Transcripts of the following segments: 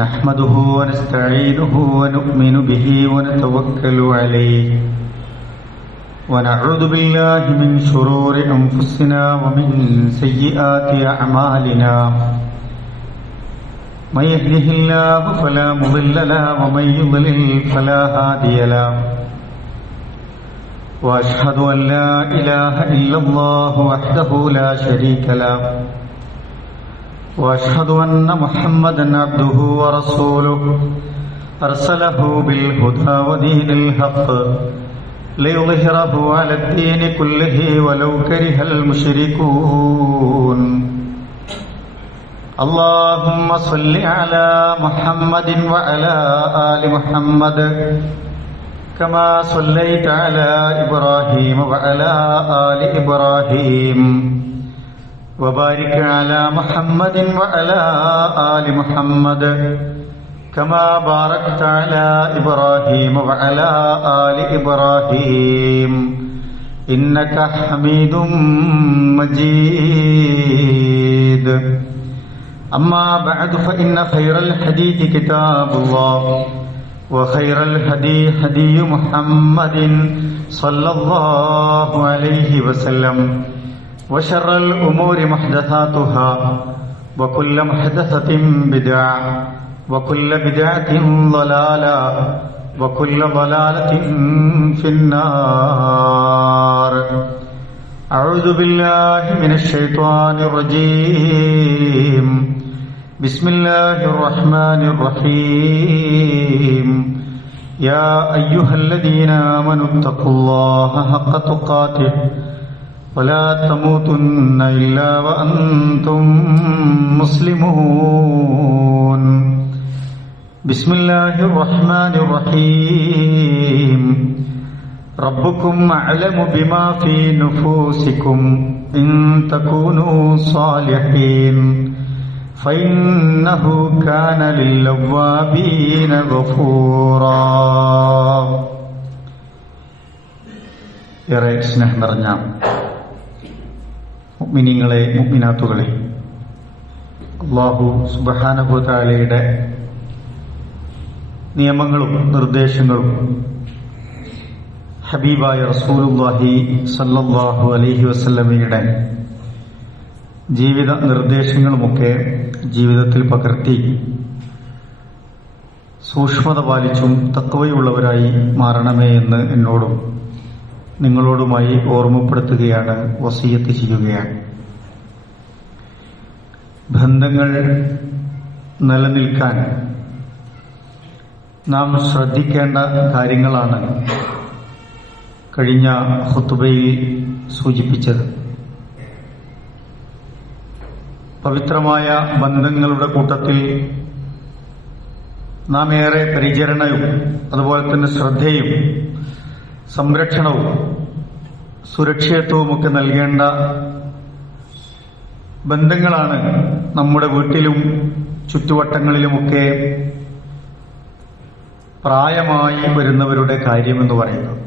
نحمده ونستعينه ونؤمن به ونتوكل عليه ونعوذ بالله من شرور أنفسنا ومن سيئات أعمالنا من يهده الله فلا مضل له ومن يضلل فلا هادي له وأشهد أن لا إله إلا الله وحده لا شريك له وأشهد أن محمدا عبده ورسوله أرسله بالهدى ودين الحق ليظهره على الدين كله ولو كره المشركون اللهم صل على محمد وعلى آل محمد كما صليت على إبراهيم وعلى آل إبراهيم وبارك على محمد وعلى آل محمد كما باركت على إبراهيم وعلى آل إبراهيم إنك حميد مجيد أما بعد فإن خير الحديث كتاب الله وخير الهدي هدي محمد صلى الله عليه وسلم وشر الأمور محدثاتها وكل محدثة بدعة وكل بدعة ضلالة وكل ضلالة في النار أعوذ بالله من الشيطان الرجيم بسم الله الرحمن الرحيم يا أيها الذين آمنوا اتقوا الله حق تقاته ولا تموتن إلا وأنتم مسلمون بسم الله الرحمن الرحيم ربكم أعلم بما في نفوسكم إن تكونوا صالحين فإنه كان للأوابين غفورا. ഏറെ സ്നേഹം നിറഞ്ഞ മുഅ്മിനീങ്ങളെ മുഅ്മിനാത്തുകളെ, അല്ലാഹു സുബ്ഹാനഹു വ തആലയുടെ നിയമങ്ങളും നിർദ്ദേശങ്ങളും ഹബീബായ റസൂലുള്ളാഹി സ്വല്ലല്ലാഹു അലൈഹി വസല്ലമയുടെ ജീവിത നിർദ്ദേശങ്ങളുമൊക്കെ ജീവിതത്തിൽ പകർത്തി സൂക്ഷ്മത പാലിച്ചും തഖ്വയുള്ളവരായി മാറണമേ എന്ന് എന്നോടും നിങ്ങളോടുമായി ഓർമ്മപ്പെടുത്തുകയാണ്, വസിയത്ത് ചെയ്യുകയാണ്. ബന്ധങ്ങൾ നിലനിൽക്കാൻ നാം ശ്രദ്ധിക്കേണ്ട കാര്യങ്ങളാണ് കഴിഞ്ഞ ഖുതുബയിൽ സൂചിപ്പിച്ചത്. പവിത്രമായ ബന്ധങ്ങളുടെ കൂട്ടത്തിൽ നാം ഏറെ പരിചരണവും അതുപോലെ തന്നെ ശ്രദ്ധയും സംരക്ഷണവും സുരക്ഷിതത്വവുമൊക്കെ നൽകേണ്ട ബന്ധങ്ങളാണ് നമ്മുടെ വീട്ടിലും ചുറ്റുവട്ടങ്ങളിലുമൊക്കെ പ്രായമായി വരുന്നവരുടെ കാര്യമെന്ന് പറയുന്നത്.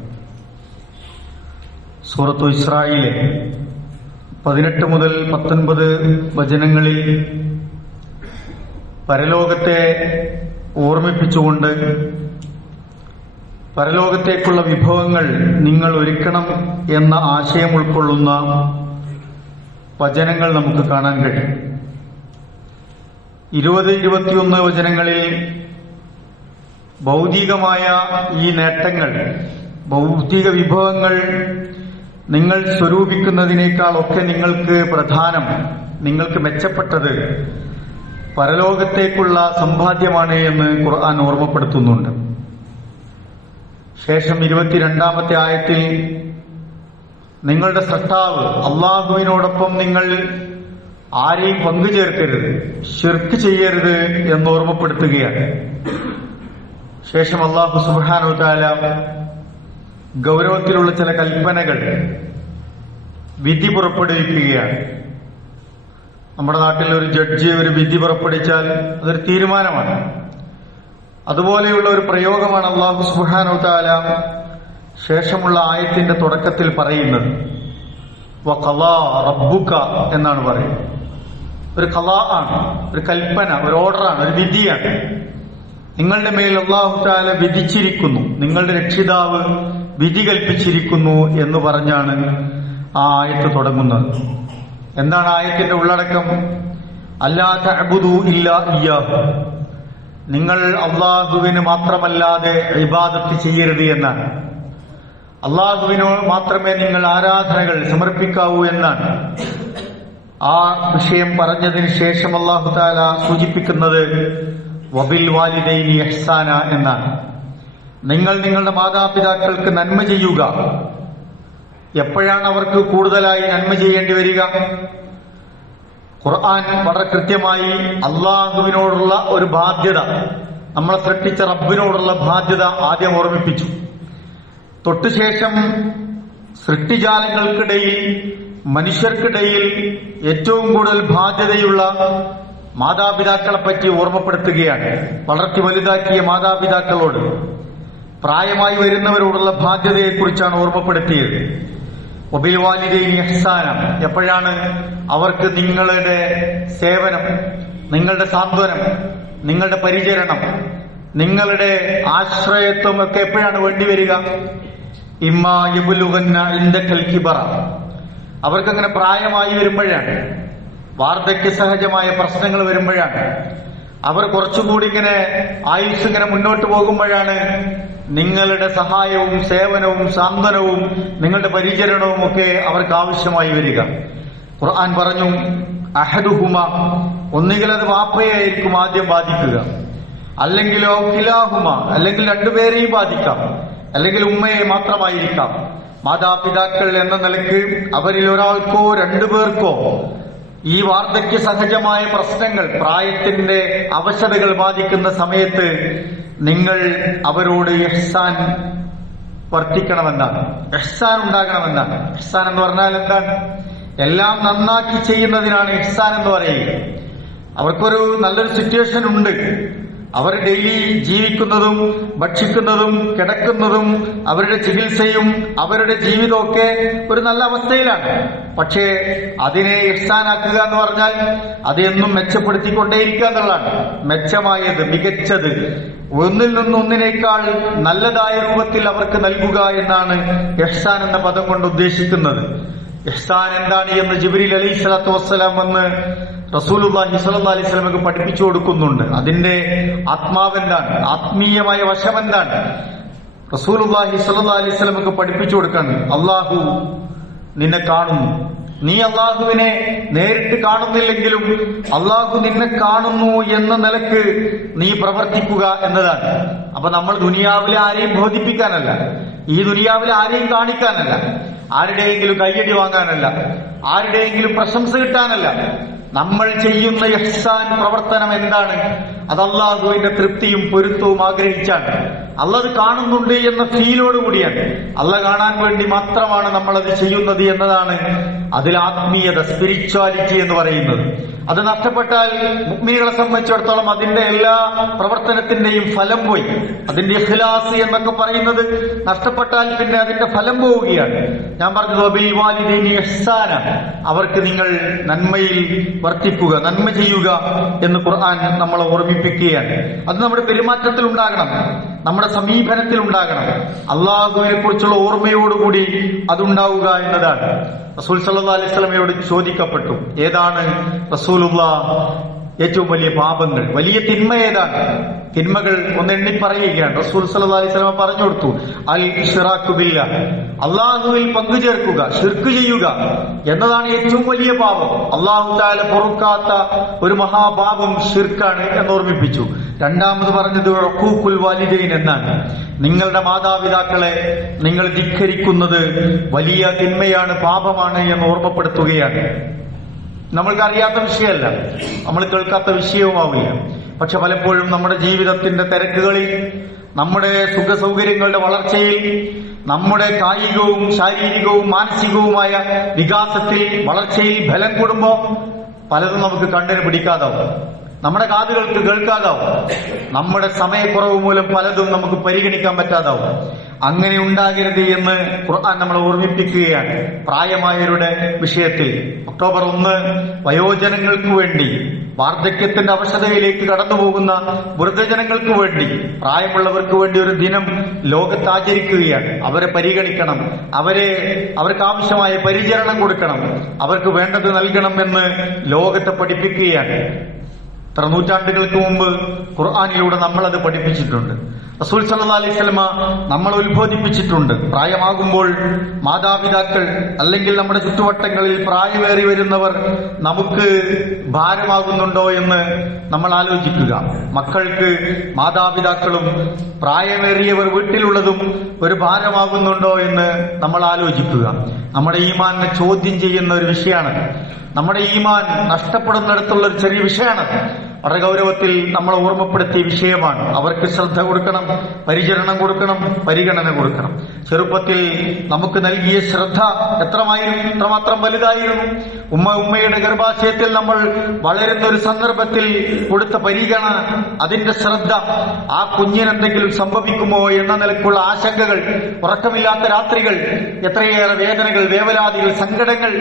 സൂറത്തു ഇസ്രായിലെ 18 മുതൽ 19 വചനങ്ങളിൽ പരലോകത്തെ ഓർമ്മിപ്പിച്ചുകൊണ്ട് പരലോകത്തേക്കുള്ള വിഭവങ്ങൾ നിങ്ങൾ ഒരുക്കണം എന്ന ആശയം ഉൾക്കൊള്ളുന്ന വചനങ്ങൾ നമുക്ക് കാണാൻ കഴിയും. 20-21 വചനങ്ങളിൽ ഭൗതികമായ ഈ നേട്ടങ്ങൾ, ഭൗതിക വിഭവങ്ങൾ നിങ്ങൾ സ്വരൂപിക്കുന്നതിനേക്കാളൊക്കെ നിങ്ങൾക്ക് പ്രധാനം, നിങ്ങൾക്ക് മെച്ചപ്പെട്ടത് പരലോകത്തേക്കുള്ള സമ്പാദ്യമാണ് എന്ന് ഖുർആൻ ഓർമ്മപ്പെടുത്തുന്നുണ്ട്. ശേഷം 22-ാമത്തെ ആയത്തിൽ നിങ്ങളുടെ സൃഷ്ടാവ് അല്ലാഹുവിനോടൊപ്പം നിങ്ങൾ ആരെയും പങ്കുചേർക്കരുത്, ശിർക്ക് ചെയ്യരുത് എന്ന് ഓർമ്മപ്പെടുത്തുകയാണ്. ശേഷം അല്ലാഹു സുബ്ഹാനഹു വ തആല ഗൗരവത്തിലുള്ള ചില കൽപ്പനകൾ, വിധി പുറപ്പെടുവിക്കുകയാണ്. നമ്മുടെ നാട്ടിൽ ഒരു ജഡ്ജി ഒരു വിധി പുറപ്പെടുവിച്ചാൽ അതൊരു തീരുമാനമാണ്. അതുപോലെയുള്ള ഒരു പ്രയോഗമാണ് അല്ലാഹു സുബ്ഹാനഹു വ തആല ശേഷമുള്ള ആയത്തിന്റെ തുടക്കത്തിൽ പറയുന്നത്. വഖളാ റബ്ബുക എന്നാണ് പറയുന്നത്. ഒരു ഖളാ ആണ്, ഒരു കൽപ്പന, ഒരു ഓർഡറാണ്, ഒരു വിധിയാണ്. നിങ്ങളുടെ മേൽ അല്ലാഹു തആല വിധിച്ചിരിക്കുന്നു, നിങ്ങളുടെ രക്ഷിതാവ് വിധി കൽപ്പിച്ചിരിക്കുന്നു എന്ന് പറഞ്ഞാണ് ആ ആയത്ത് തുടങ്ങുന്നത്. എന്താണ് ആയത്തിന്റെ ഉള്ളടക്കം? അല്ലാ തഅബുദു ഇല്ലാ ഇയ്യാഹു, നിങ്ങൾ അള്ളാഹുവിന് മാത്രമല്ലാതെ ഇബാദത്ത് ചെയ്യരുത് എന്നാണ്. അള്ളാഹുവിനോ മാത്രമേ നിങ്ങൾ ആരാധനകൾ സമർപ്പിക്കാവൂ എന്നാണ്. ആ വിഷയം പറഞ്ഞതിന് ശേഷം അല്ലാഹു തആല സൂചിപ്പിക്കുന്നത് വബിൽ വാലിദൈനി ഇഹ്സാന എന്നാണ്. നിങ്ങൾ നിങ്ങളുടെ മാതാപിതാക്കൾക്ക് നന്മ ചെയ്യുക. എപ്പോഴാണ് അവർക്ക് കൂടുതലായി നന്മ ചെയ്യേണ്ടി വരിക? ഖുർആൻ വളരെ കൃത്യമായി അള്ളാഹുവിനോടുള്ള ഒരു ബാധ്യത, നമ്മളെ സൃഷ്ടിച്ച റബ്ബിനോടുള്ള ബാധ്യത ആദ്യം ഓർമ്മിപ്പിച്ചു. തൊട്ടുശേഷം സൃഷ്ടിജാലങ്ങൾക്കിടയിൽ, മനുഷ്യർക്കിടയിൽ ഏറ്റവും കൂടുതൽ ബാധ്യതയുള്ള മാതാപിതാക്കളെ പറ്റി ഓർമ്മപ്പെടുത്തുകയാണ്. വളർത്തി വലുതാക്കിയ മാതാപിതാക്കളോട്, പ്രായമായി വരുന്നവരോടുള്ള ബാധ്യതയെക്കുറിച്ചാണ് ഓർമ്മപ്പെടുത്തിയത്. വബിൽ വാലിദൈനി ഇഹ്സാന, എപ്പോഴാണ് അവർക്ക് നിങ്ങളുടെ സേവനം, നിങ്ങളുടെ സാന്ത്വനം, നിങ്ങളുടെ പരിചരണം, നിങ്ങളുടെ ആശ്രയത്വം ഒക്കെ എപ്പോഴാണ് വേണ്ടിവരിക? ഇമ്മാ യബ്ലുഗന്ന ഇൻദകൽ കിബറ, അവർക്കങ്ങനെ പ്രായമായി വരുമ്പോഴാണ്, വാർദ്ധക്യ സഹജമായ പ്രശ്നങ്ങൾ വരുമ്പോഴാണ്, അവർ കുറച്ചുകൂടി ഇങ്ങനെ ആയുസ് ഇങ്ങനെ മുന്നോട്ട് പോകുമ്പോഴാണ് നിങ്ങളുടെ സഹായവും സേവനവും സാന്ത്വനവും നിങ്ങളുടെ പരിചരണവും ഒക്കെ അവർക്ക് ആവശ്യമായി വരിക. ഖുർആൻ പറഞ്ഞു, അഹദുഹുമ, ഒന്നുകിൽ അത് വാപ്പയായിരിക്കും ആദ്യം ബാധിക്കുക, അല്ലെങ്കിലോ കിലാഹുമ, അല്ലെങ്കിൽ രണ്ടുപേരെയും ബാധിക്കാം, അല്ലെങ്കിൽ ഉമ്മയെ മാത്രമായിരിക്കാം. മാതാപിതാക്കൾ എന്ന നിലയ്ക്ക് അവരിൽ ഒരാൾക്കോ രണ്ടുപേർക്കോ ഈ വാർദ്ധക്യ സഹജമായ പ്രശ്നങ്ങൾ, പ്രായത്തിന്റെ അവശതകൾ ബാധിക്കുന്ന സമയത്ത് നിങ്ങൾ അവരോട് ഇഹ്സാൻ വർത്തിക്കണമെന്നാണ്, ഇഹ്സാൻ ഉണ്ടാകണമെന്നാണ്. ഇഹ്സാൻ എന്ന് പറഞ്ഞാൽ എന്താണ്? എല്ലാം നന്നാക്കി ചെയ്യുന്നതിനാണ് ഇഹ്സാൻ എന്ന് പറയുക. അവർക്കൊരു നല്ലൊരു സിറ്റുവേഷൻ ഉണ്ട്, അവർ ഡെയിലി ജീവിക്കുന്നതും ഭക്ഷിക്കുന്നതും കിടക്കുന്നതും അവരുടെ ചികിത്സയും അവരുടെ ജീവിതമൊക്കെ ഒരു നല്ല അവസ്ഥയിലാണ്. പക്ഷേ അതിനെ ഇഹ്സാനാക്കുക എന്ന് പറഞ്ഞാൽ അത് എന്നും മെച്ചപ്പെടുത്തിക്കൊണ്ടേയിരിക്കുക എന്നുള്ളതാണ്. മെച്ചമായത്, മികച്ചത്, ഒന്നിൽ നിന്നൊന്നിനേക്കാൾ നല്ലതായ രൂപത്തിൽ അവർക്ക് നൽകുക എന്നാണ് ഇഹ്സാൻ എന്ന പദം കൊണ്ട് ഉദ്ദേശിക്കുന്നത്. ഇഹ്സാൻ എന്താണ് എന്ന് ജിബ്രീൽ അലൈഹി സ്വലാത്തു വസ്സലാം വന്ന് റസൂലുള്ളാഹി സ്വല്ലല്ലാഹി അലൈഹി വസല്ലമക്ക് പഠിപ്പിച്ചു കൊടുക്കുന്നുണ്ട്. അതിന്റെ ആത്മാവെന്താണ്, ആത്മീയമായ വശമെന്താണ് റസൂലുള്ളാഹി സ്വല്ലല്ലാഹി അലൈഹി വസല്ലമക്ക് പഠിപ്പിച്ചു കൊടുക്കാണ്. അള്ളാഹു നിന്നെ കാണുന്നു, നീ അള്ളാഹുവിനെ നേരിട്ട് കാണുന്നില്ലെങ്കിലും അള്ളാഹു നിന്നെ കാണുന്നു എന്ന നിലക്ക് നീ പ്രവർത്തിക്കുക എന്നതാണ്. അപ്പൊ നമ്മൾ ദുനിയാവിലെ ആരെയും ബോധിപ്പിക്കാനല്ല, ഈ ദുനിയാവിലെ ആരെയും കാണിക്കാനല്ല, ആരുടെയെങ്കിലും കയ്യടി വാങ്ങാനല്ല, ആരുടെയെങ്കിലും പ്രശംസ കിട്ടാനല്ല. നമ്മൾ ചെയ്യുന്ന ഇഹ്സാൻ പ്രവർത്തനം എന്താണ്? അത് അള്ളാഹുവിന്റെ തൃപ്തിയും പൊരുത്തവും ആഗ്രഹിച്ചാണ്. അള്ളാഹ് കാണുന്നുണ്ട് എന്ന ഫീലോട് കൂടിയാണ്, അള്ളാഹ് കാണാൻ വേണ്ടി മാത്രമാണ് നമ്മളത് ചെയ്യുന്നത് എന്നതാണ് അതിൽ ആത്മീയത, സ്പിരിച്വാലിറ്റി എന്ന് പറയുന്നത്. അത് നഷ്ടപ്പെട്ടാൽ മുഅ്മിനീങ്ങളെ സംബന്ധിച്ചിടത്തോളം അതിന്റെ എല്ലാ പ്രവർത്തനത്തിന്റെയും ഫലം പോയി. അതിന്റെ ഇഖ്ലാസ് എന്നൊക്കെ പറയുന്നത് നഷ്ടപ്പെട്ടാൽ പിന്നെ അതിന്റെ ഫലം പോവുകയാണ്. ഞാൻ പറഞ്ഞത് വബിൽ വാലിദൈനി ഇഹ്സാന, അവർക്ക് നിങ്ങൾ നന്മയിൽ വർത്തിക്കുക, നന്മ ചെയ്യുക എന്ന് ഖുർആൻ നമ്മളെ ഓർമ്മിപ്പിക്കുകയാണ്. അത് നമ്മുടെ പെരുമാറ്റത്തിൽ ഉണ്ടാകണം, നമ്മുടെ സമീപനത്തിൽ ഉണ്ടാകണം. അള്ളാഹുവിനെ കുറിച്ചുള്ള ഓർമ്മയോടുകൂടി അതുണ്ടാവുക എന്നതാണ്. റസൂൽ സല്ലല്ലാഹു അലൈഹി വസല്ലമയോട് ചോദിക്കപ്പെട്ടു, ഏതാണ് റസൂലുള്ളാഹ് ഏറ്റവും വലിയ പാപങ്ങൾ, വലിയ തിന്മ ഏതാണ്? തിന്മകൾ ഒന്ന് എണ്ണി പറയുകയാണ്. റസൂൽ സല്ലല്ലാഹു അലൈഹി വസല്ലമ പറഞ്ഞു കൊടുത്തു, അൽ ഇശ്റാഖു ബില്ലാഹ്, അള്ളാഹുവിൽ പങ്കുചേർക്കുക, ശിർക്ക് ചെയ്യുക എന്നതാണ് ഏറ്റവും വലിയ പാപം. അള്ളാഹു തആല പൊറുക്കാത്ത ഒരു മഹാപാപം ശിർക്കാണ് എന്ന് ഓർമ്മിപ്പിച്ചു. രണ്ടാമത് പറഞ്ഞത് ഉഖൂഖുൽ വാലിദൈൻ എന്നാണ്. നിങ്ങളുടെ മാതാപിതാക്കളെ നിങ്ങൾ ധിക്കരിക്കുന്നത് വലിയ തിന്മയാണ്, പാപമാണ് എന്ന് ഓർമ്മപ്പെടുത്തുകയാണ്. നമ്മൾക്ക് അറിയാത്ത വിഷയമല്ല, നമ്മൾ കേൾക്കാത്ത വിഷയവുമാവില്ല. പക്ഷെ പലപ്പോഴും നമ്മുടെ ജീവിതത്തിന്റെ തിരക്കുകളിൽ, നമ്മുടെ സുഖ സൗകര്യങ്ങളുടെ വളർച്ചയിൽ, നമ്മുടെ കായികവും ശാരീരികവും മാനസികവുമായ വികാസത്തിൽ, വളർച്ചയിൽ ബലം കൂടുമ്പോ പലതും നമുക്ക് കണ്ണിന് പിടിക്കാതാവും, നമ്മുടെ കാതുകൾക്ക് കേൾക്കാതാവും, നമ്മുടെ സമയക്കുറവ് മൂലം പലതും നമുക്ക് പരിഗണിക്കാൻ പറ്റാതാവും. അങ്ങനെ ഉണ്ടാകരുത് എന്ന് ഖുർആൻ നമ്മളെ ഓർമ്മിപ്പിക്കുകയാണ്. പ്രായമായവരുടെ വിഷയത്തിൽ ഒക്ടോബർ 1 വയോജനങ്ങൾക്ക് വേണ്ടി, വാർദ്ധക്യത്തിന്റെ അവശതയിലേക്ക് കടന്നുപോകുന്ന വൃദ്ധജനങ്ങൾക്ക് വേണ്ടി, പ്രായമുള്ളവർക്ക് വേണ്ടി ഒരു ദിനം ലോകത്ത് ആചരിക്കുകയാണ്. അവരെ പരിഗണിക്കണം, അവർക്ക് ആവശ്യമായ പരിചരണം കൊടുക്കണം, അവർക്ക് വേണ്ടത് നൽകണം എന്ന് ലോകത്തെ പഠിപ്പിക്കുകയാണ്. എത്ര നൂറ്റാണ്ടുകൾക്ക് മുമ്പ് ഖുർആനിലൂടെ നമ്മളത് പഠിപ്പിച്ചിട്ടുണ്ട്. റസൂൽ സല്ലല്ലാഹു അലൈഹി വസല്ലമ നമ്മളെ ഉത്ബോധിപ്പിച്ചിട്ടുണ്ട്. പ്രായമാകുമ്പോൾ മാതാപിതാക്കൾ അല്ലെങ്കിൽ നമ്മുടെ ചുറ്റുവട്ടങ്ങളിൽ പ്രായമേറി വരുന്നവർ നമുക്ക് ഭാരമാകുന്നുണ്ടോ എന്ന് നമ്മൾ ആലോചിക്കുക. മക്കൾക്ക് മാതാപിതാക്കളും പ്രായമേറിയവർ വീട്ടിലുള്ളതും ഒരു ഭാരമാകുന്നുണ്ടോ എന്ന് നമ്മൾ ആലോചിക്കുക. നമ്മുടെ ഈമാനെ ചോദ്യം ചെയ്യുന്ന ഒരു വിഷയമാണ്. നമ്മുടെ ഈമാൻ നഷ്ടപ്പെടുന്നിടത്തുള്ള ഒരു ചെറിയ വിഷയമാണ്. വളരെ ഗൗരവത്തിൽ നമ്മളെ ഓർമ്മപ്പെടുത്തിയ വിഷയമാണ്. അവർക്ക് ശ്രദ്ധ കൊടുക്കണം, പരിചരണം കൊടുക്കണം, പരിഗണന കൊടുക്കണം. ചെറുപ്പത്തിൽ നമുക്ക് നൽകിയ ശ്രദ്ധ എത്രമാത്രം വലുതായിരുന്നു. ഉമ്മയുടെ ഗർഭാശയത്തിൽ നമ്മൾ വളരുന്ന ഒരു സന്ദർഭത്തിൽ കൊടുത്ത പരിഗണന, അതിന്റെ ശ്രദ്ധ, ആ കുഞ്ഞിനെന്തെങ്കിലും സംഭവിക്കുമോ എന്ന നിലക്കുള്ള ആശങ്കകൾ, ഉറക്കമില്ലാത്ത രാത്രികൾ, എത്രയേറെ വേദനകൾ, വേവലാതികൾ, സങ്കടങ്ങൾ,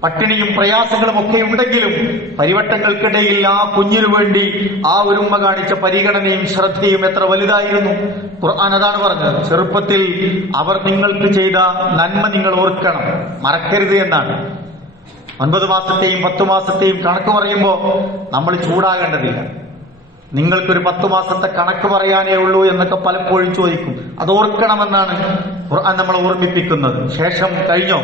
പട്ടിണിയും പ്രയാസങ്ങളും ഒക്കെ ഉണ്ടെങ്കിലും പരിവട്ടങ്ങൾക്കിടയിൽ ആ കുഞ്ഞിനു വേണ്ടി ആ ഒരു ഉമ്മ കാണിച്ച പരിഗണനയും ശ്രദ്ധയും എത്ര വലുതായിരുന്നു. ഖുർആൻ അതാണ് പറഞ്ഞത്. ചെറുപ്പത്തിൽ അവർ നിങ്ങൾക്ക് ചെയ്ത നന്മ നിങ്ങൾ ഓർക്കണം, മറക്കരുത് എന്നാണ്. 9 മാസത്തെയും 10 മാസത്തെയും കണക്ക് പറയുമ്പോൾ നമ്മൾ ചൂടാകേണ്ടതില്ല. നിങ്ങൾക്കൊരു 10 മാസത്തെ കണക്ക് പറയാനേ ഉള്ളൂ എന്നൊക്കെ പലപ്പോഴും ചോദിക്കും. അത് ഓർക്കണമെന്നാണ് ഖുർആൻ നമ്മളെ ഓർമ്മിപ്പിക്കുന്നത്. ശേഷം കഴിഞ്ഞോ